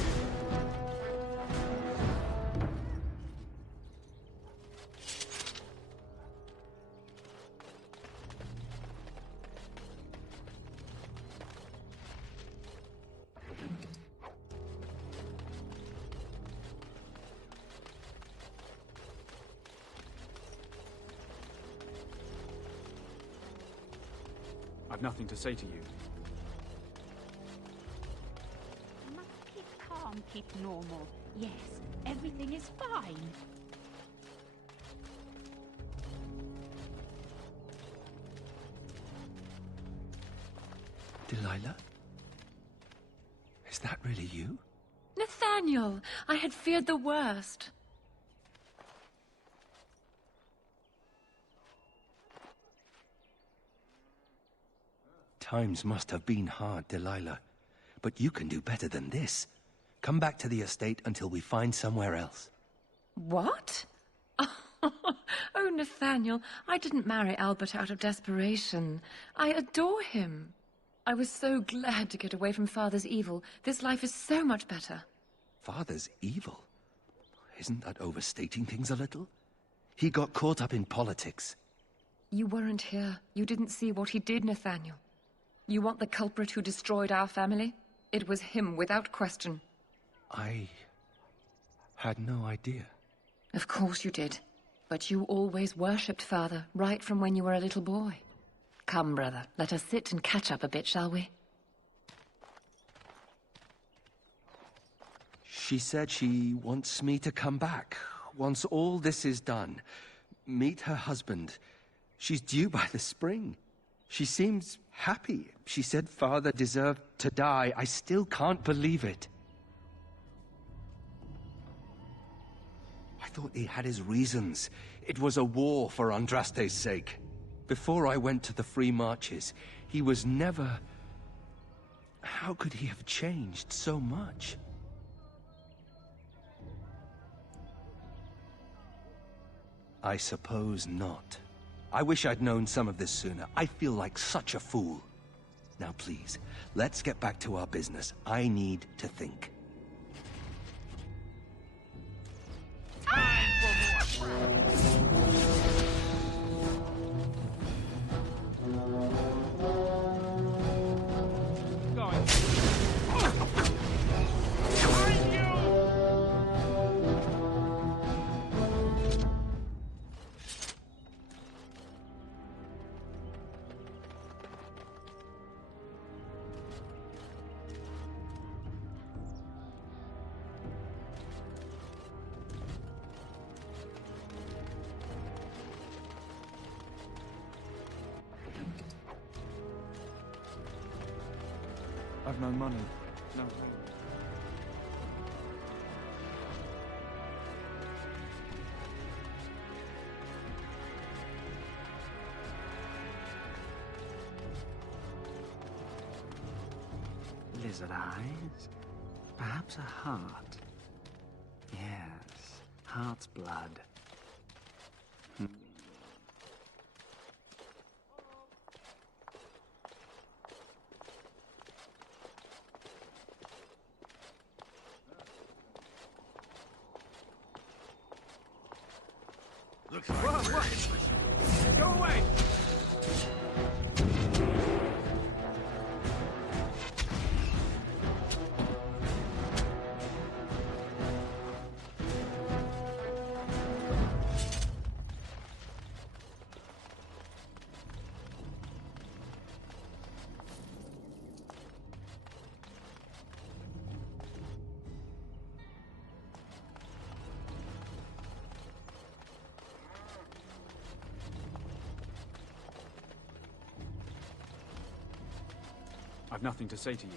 I've nothing to say to you. Must keep calm, keep normal. Yes, everything is fine. Delilah? Is that really you? Nathaniel! I had feared the worst. Times must have been hard, Delilah. But you can do better than this. Come back to the estate until we find somewhere else. What? Oh, Nathaniel, I didn't marry Albert out of desperation. I adore him. I was so glad to get away from Father's evil. This life is so much better. Father's evil? Isn't that overstating things a little? He got caught up in politics. You weren't here. You didn't see what he did, Nathaniel. You want the culprit who destroyed our family? It was him, without question. I had no idea. Of course you did. But you always worshipped Father, right from when you were a little boy. Come, brother, let us sit and catch up a bit, shall we? She said she wants me to come back. Once all this is done. Meet her husband. She's due by the spring. She seems happy. She said Father deserved to die. I still can't believe it. I thought he had his reasons. It was a war for Andraste's sake. Before I went to the Free Marches, he was never... How could he have changed so much? I suppose not. I wish I'd known some of this sooner. I feel like such a fool. Now please, let's get back to our business. I need to think. I've no money. No. Lizard eyes? Perhaps a heart. Yes, heart's blood. Looks like Go away! I've nothing to say to you.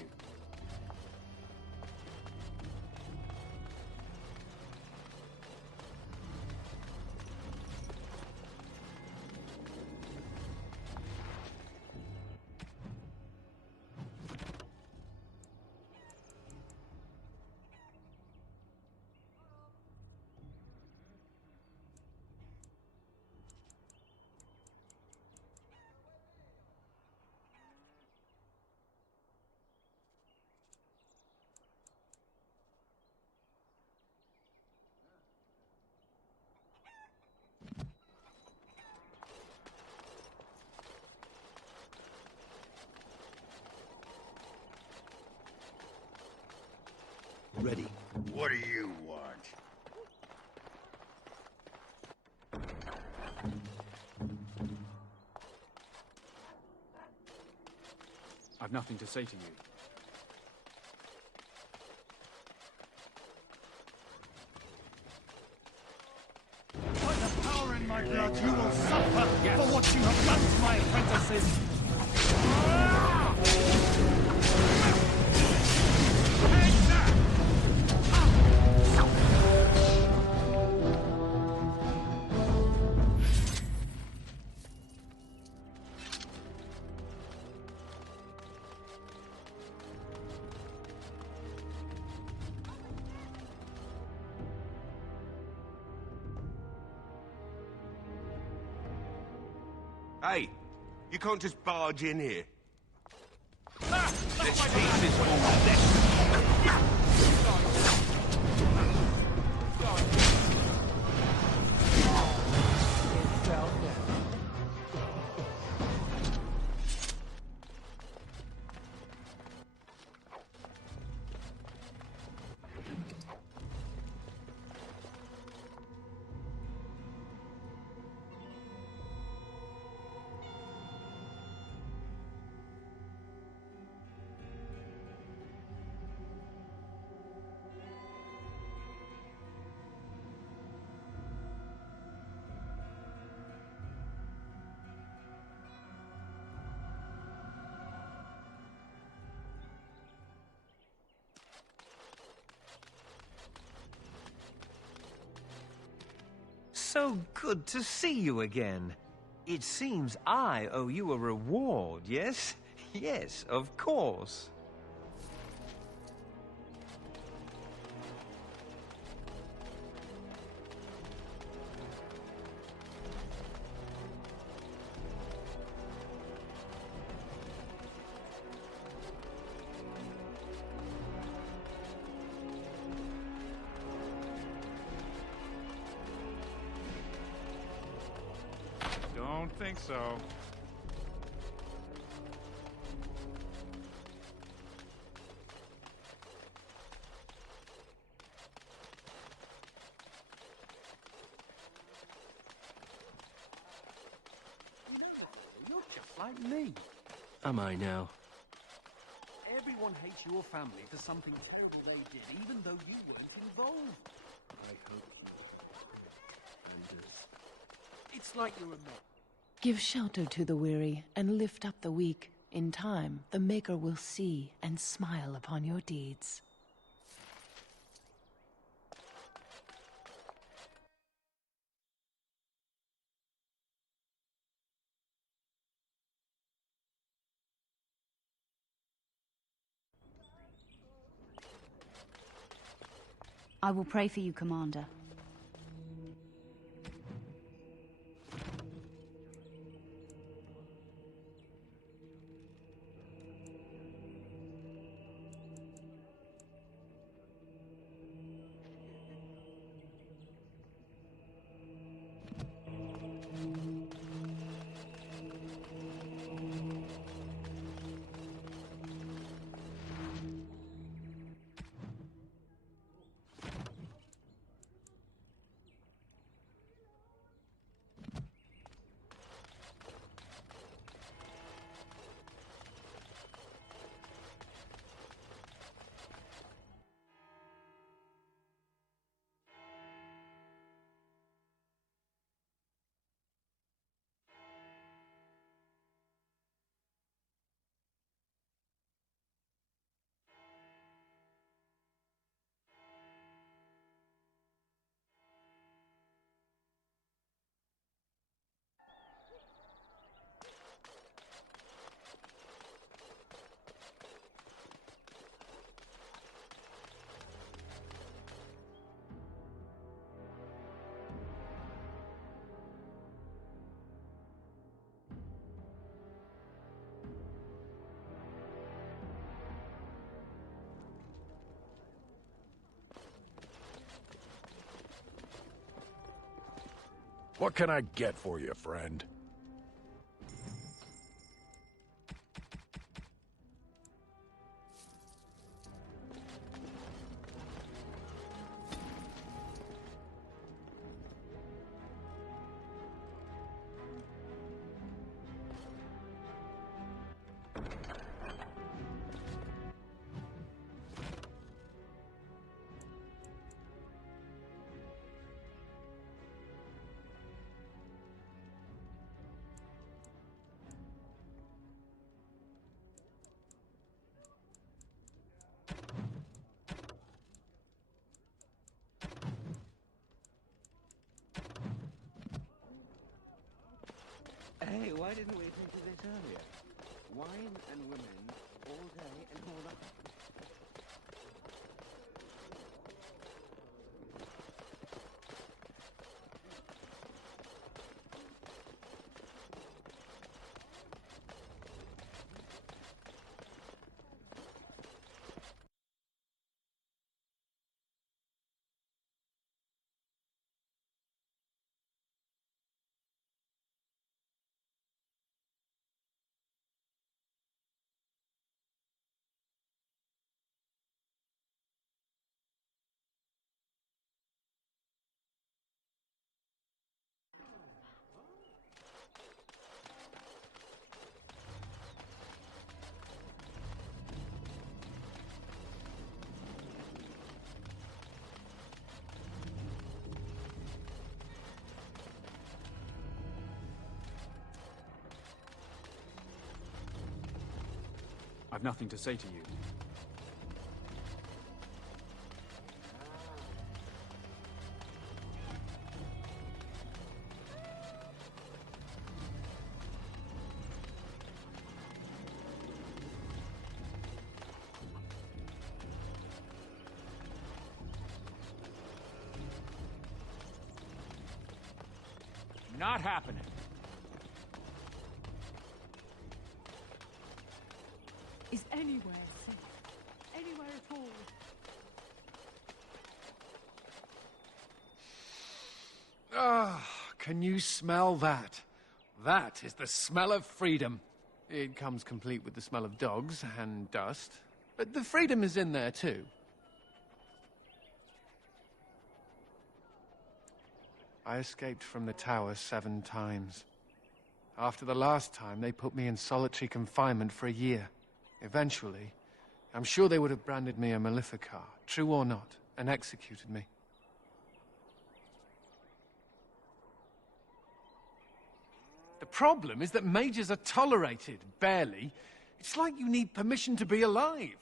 Ready. What do you want? I've nothing to say to you. By the power in my blood, you will suffer for what you have done to my apprentices! Hey, you can't just barge in here. Let's take this one. So good to see you again. It seems I owe you a reward, yes? Yes, of course. Don't think so. You know, you're just like me. Am I now? Everyone hates your family for something terrible they did, even though you weren't involved. I hope you... Anders. It's like you're a man. Give shelter to the weary and lift up the weak. In time, the Maker will see and smile upon your deeds. I will pray for you, Commander. What can I get for you, friend? Hey, why didn't we think of this earlier? Wine and women all day and all night. I've nothing to say to you. Not happening. Is anywhere safe? Anywhere at all? Ah, can you smell that? That is the smell of freedom. It comes complete with the smell of dogs and dust, but the freedom is in there too. I escaped from the tower 7 times. After the last time, they put me in solitary confinement for a year. Eventually, I'm sure they would have branded me a Maleficar, true or not, and executed me. The problem is that mages are tolerated, barely. It's like you need permission to be alive.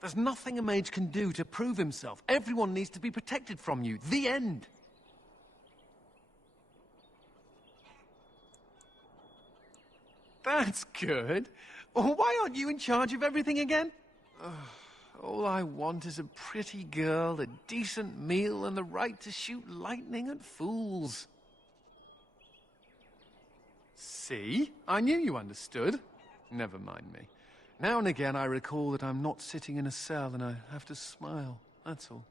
There's nothing a mage can do to prove himself. Everyone needs to be protected from you. The end. That's good. Why aren't you in charge of everything again? All I want is a pretty girl, a decent meal, and the right to shoot lightning at fools. See? I knew you understood. Never mind me. Now and again I recall that I'm not sitting in a cell and I have to smile. That's all.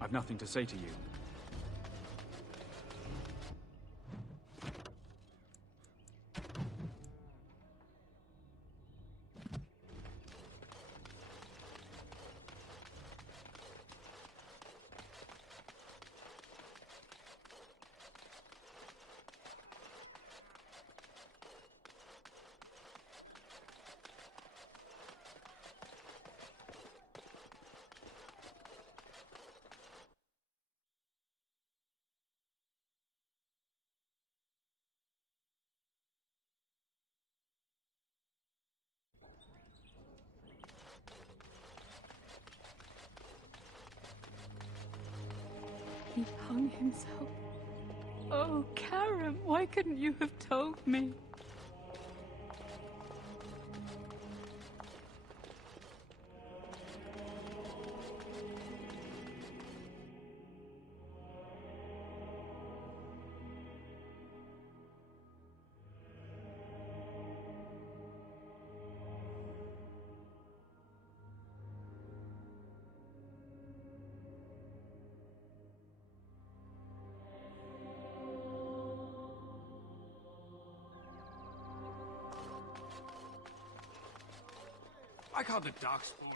I've nothing to say to you. He hung himself. Oh, Karam, why couldn't you have told me? I called the docks for...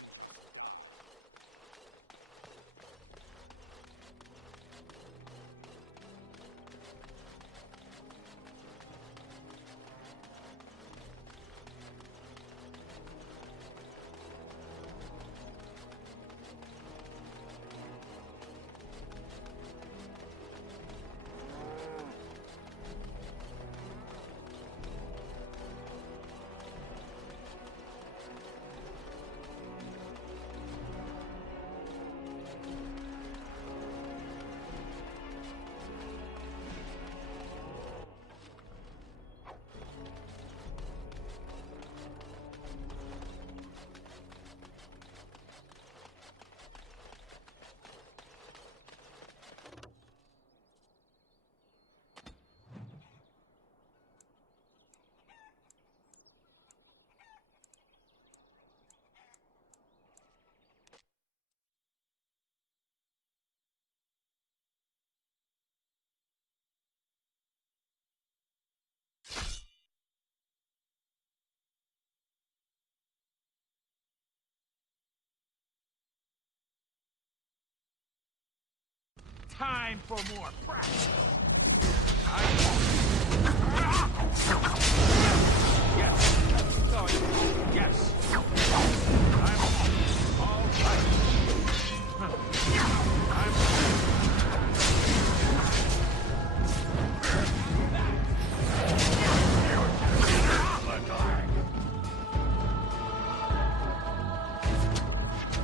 Time for more practice. Yes. Going. Yes. I'm all right.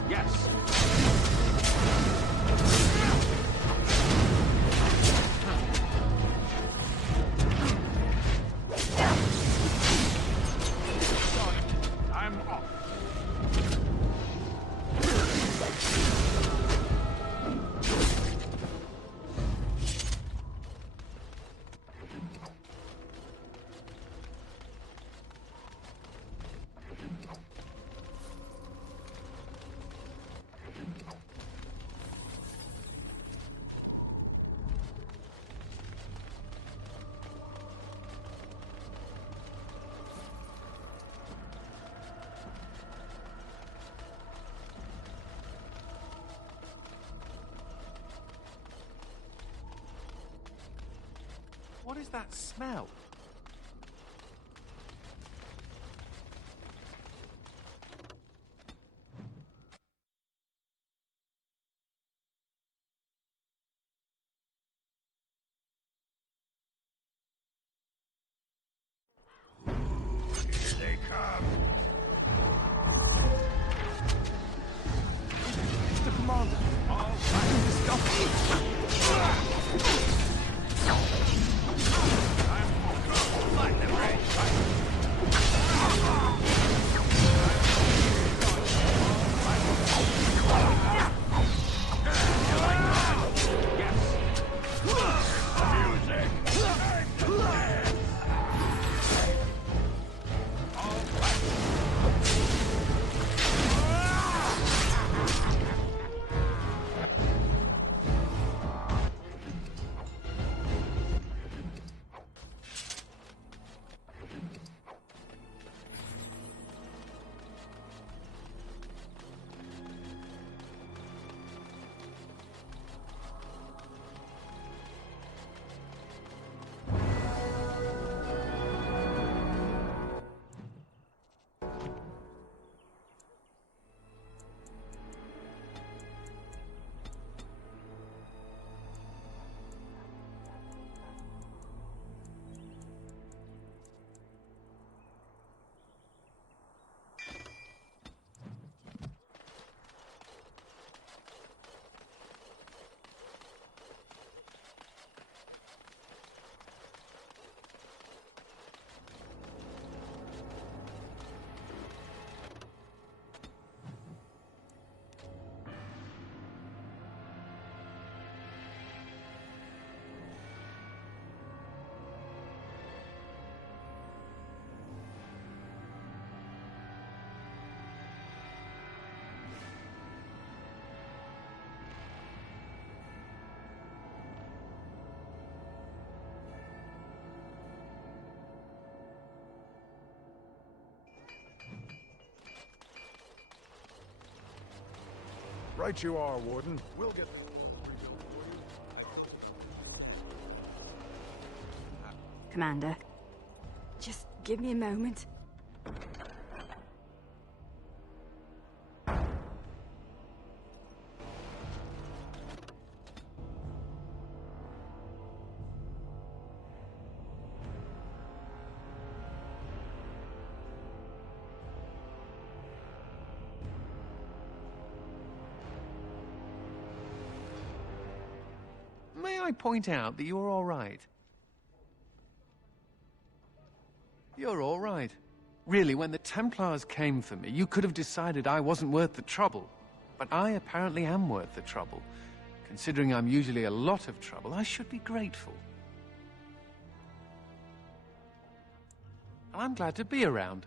Yes. I'm off. What is that smell? Here they come. Mr. Commander, all right, stop. Light them right. Right you are, Warden. We'll get... Commander, just give me a moment. May I point out that you're all right? You're all right. Really, when the Templars came for me, you could have decided I wasn't worth the trouble. But I apparently am worth the trouble. Considering I'm usually a lot of trouble, I should be grateful. And I'm glad to be around.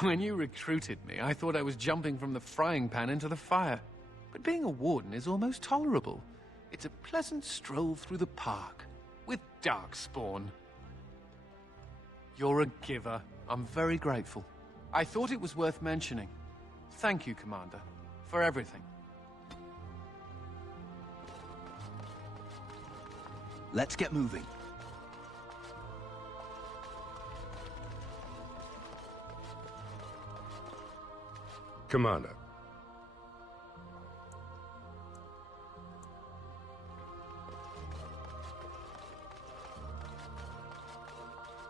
When you recruited me, I thought I was jumping from the frying pan into the fire. But being a warden is almost tolerable. It's a pleasant stroll through the park, with Darkspawn. You're a giver. I'm very grateful. I thought it was worth mentioning. Thank you, Commander, for everything. Let's get moving. Commander.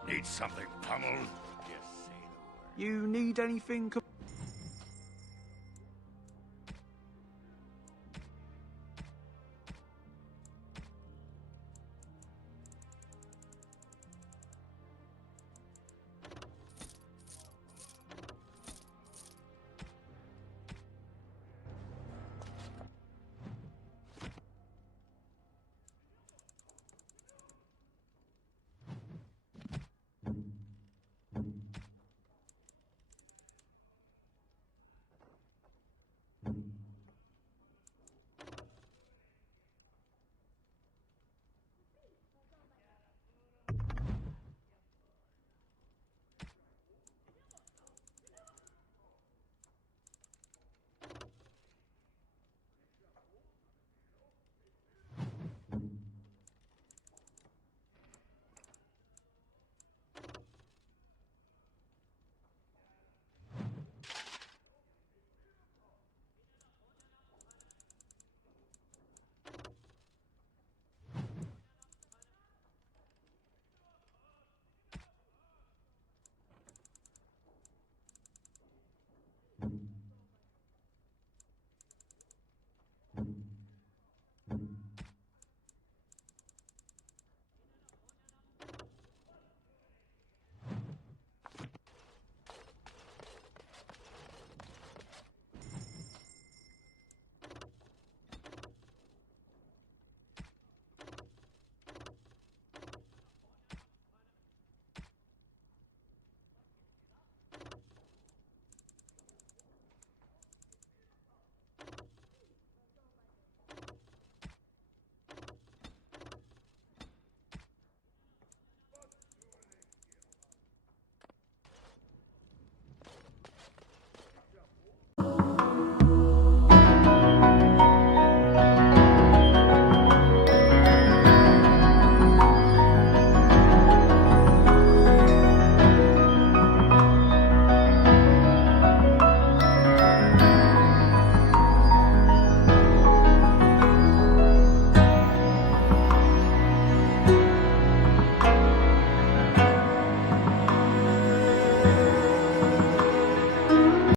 Need something pummeled? You need anything? Commander.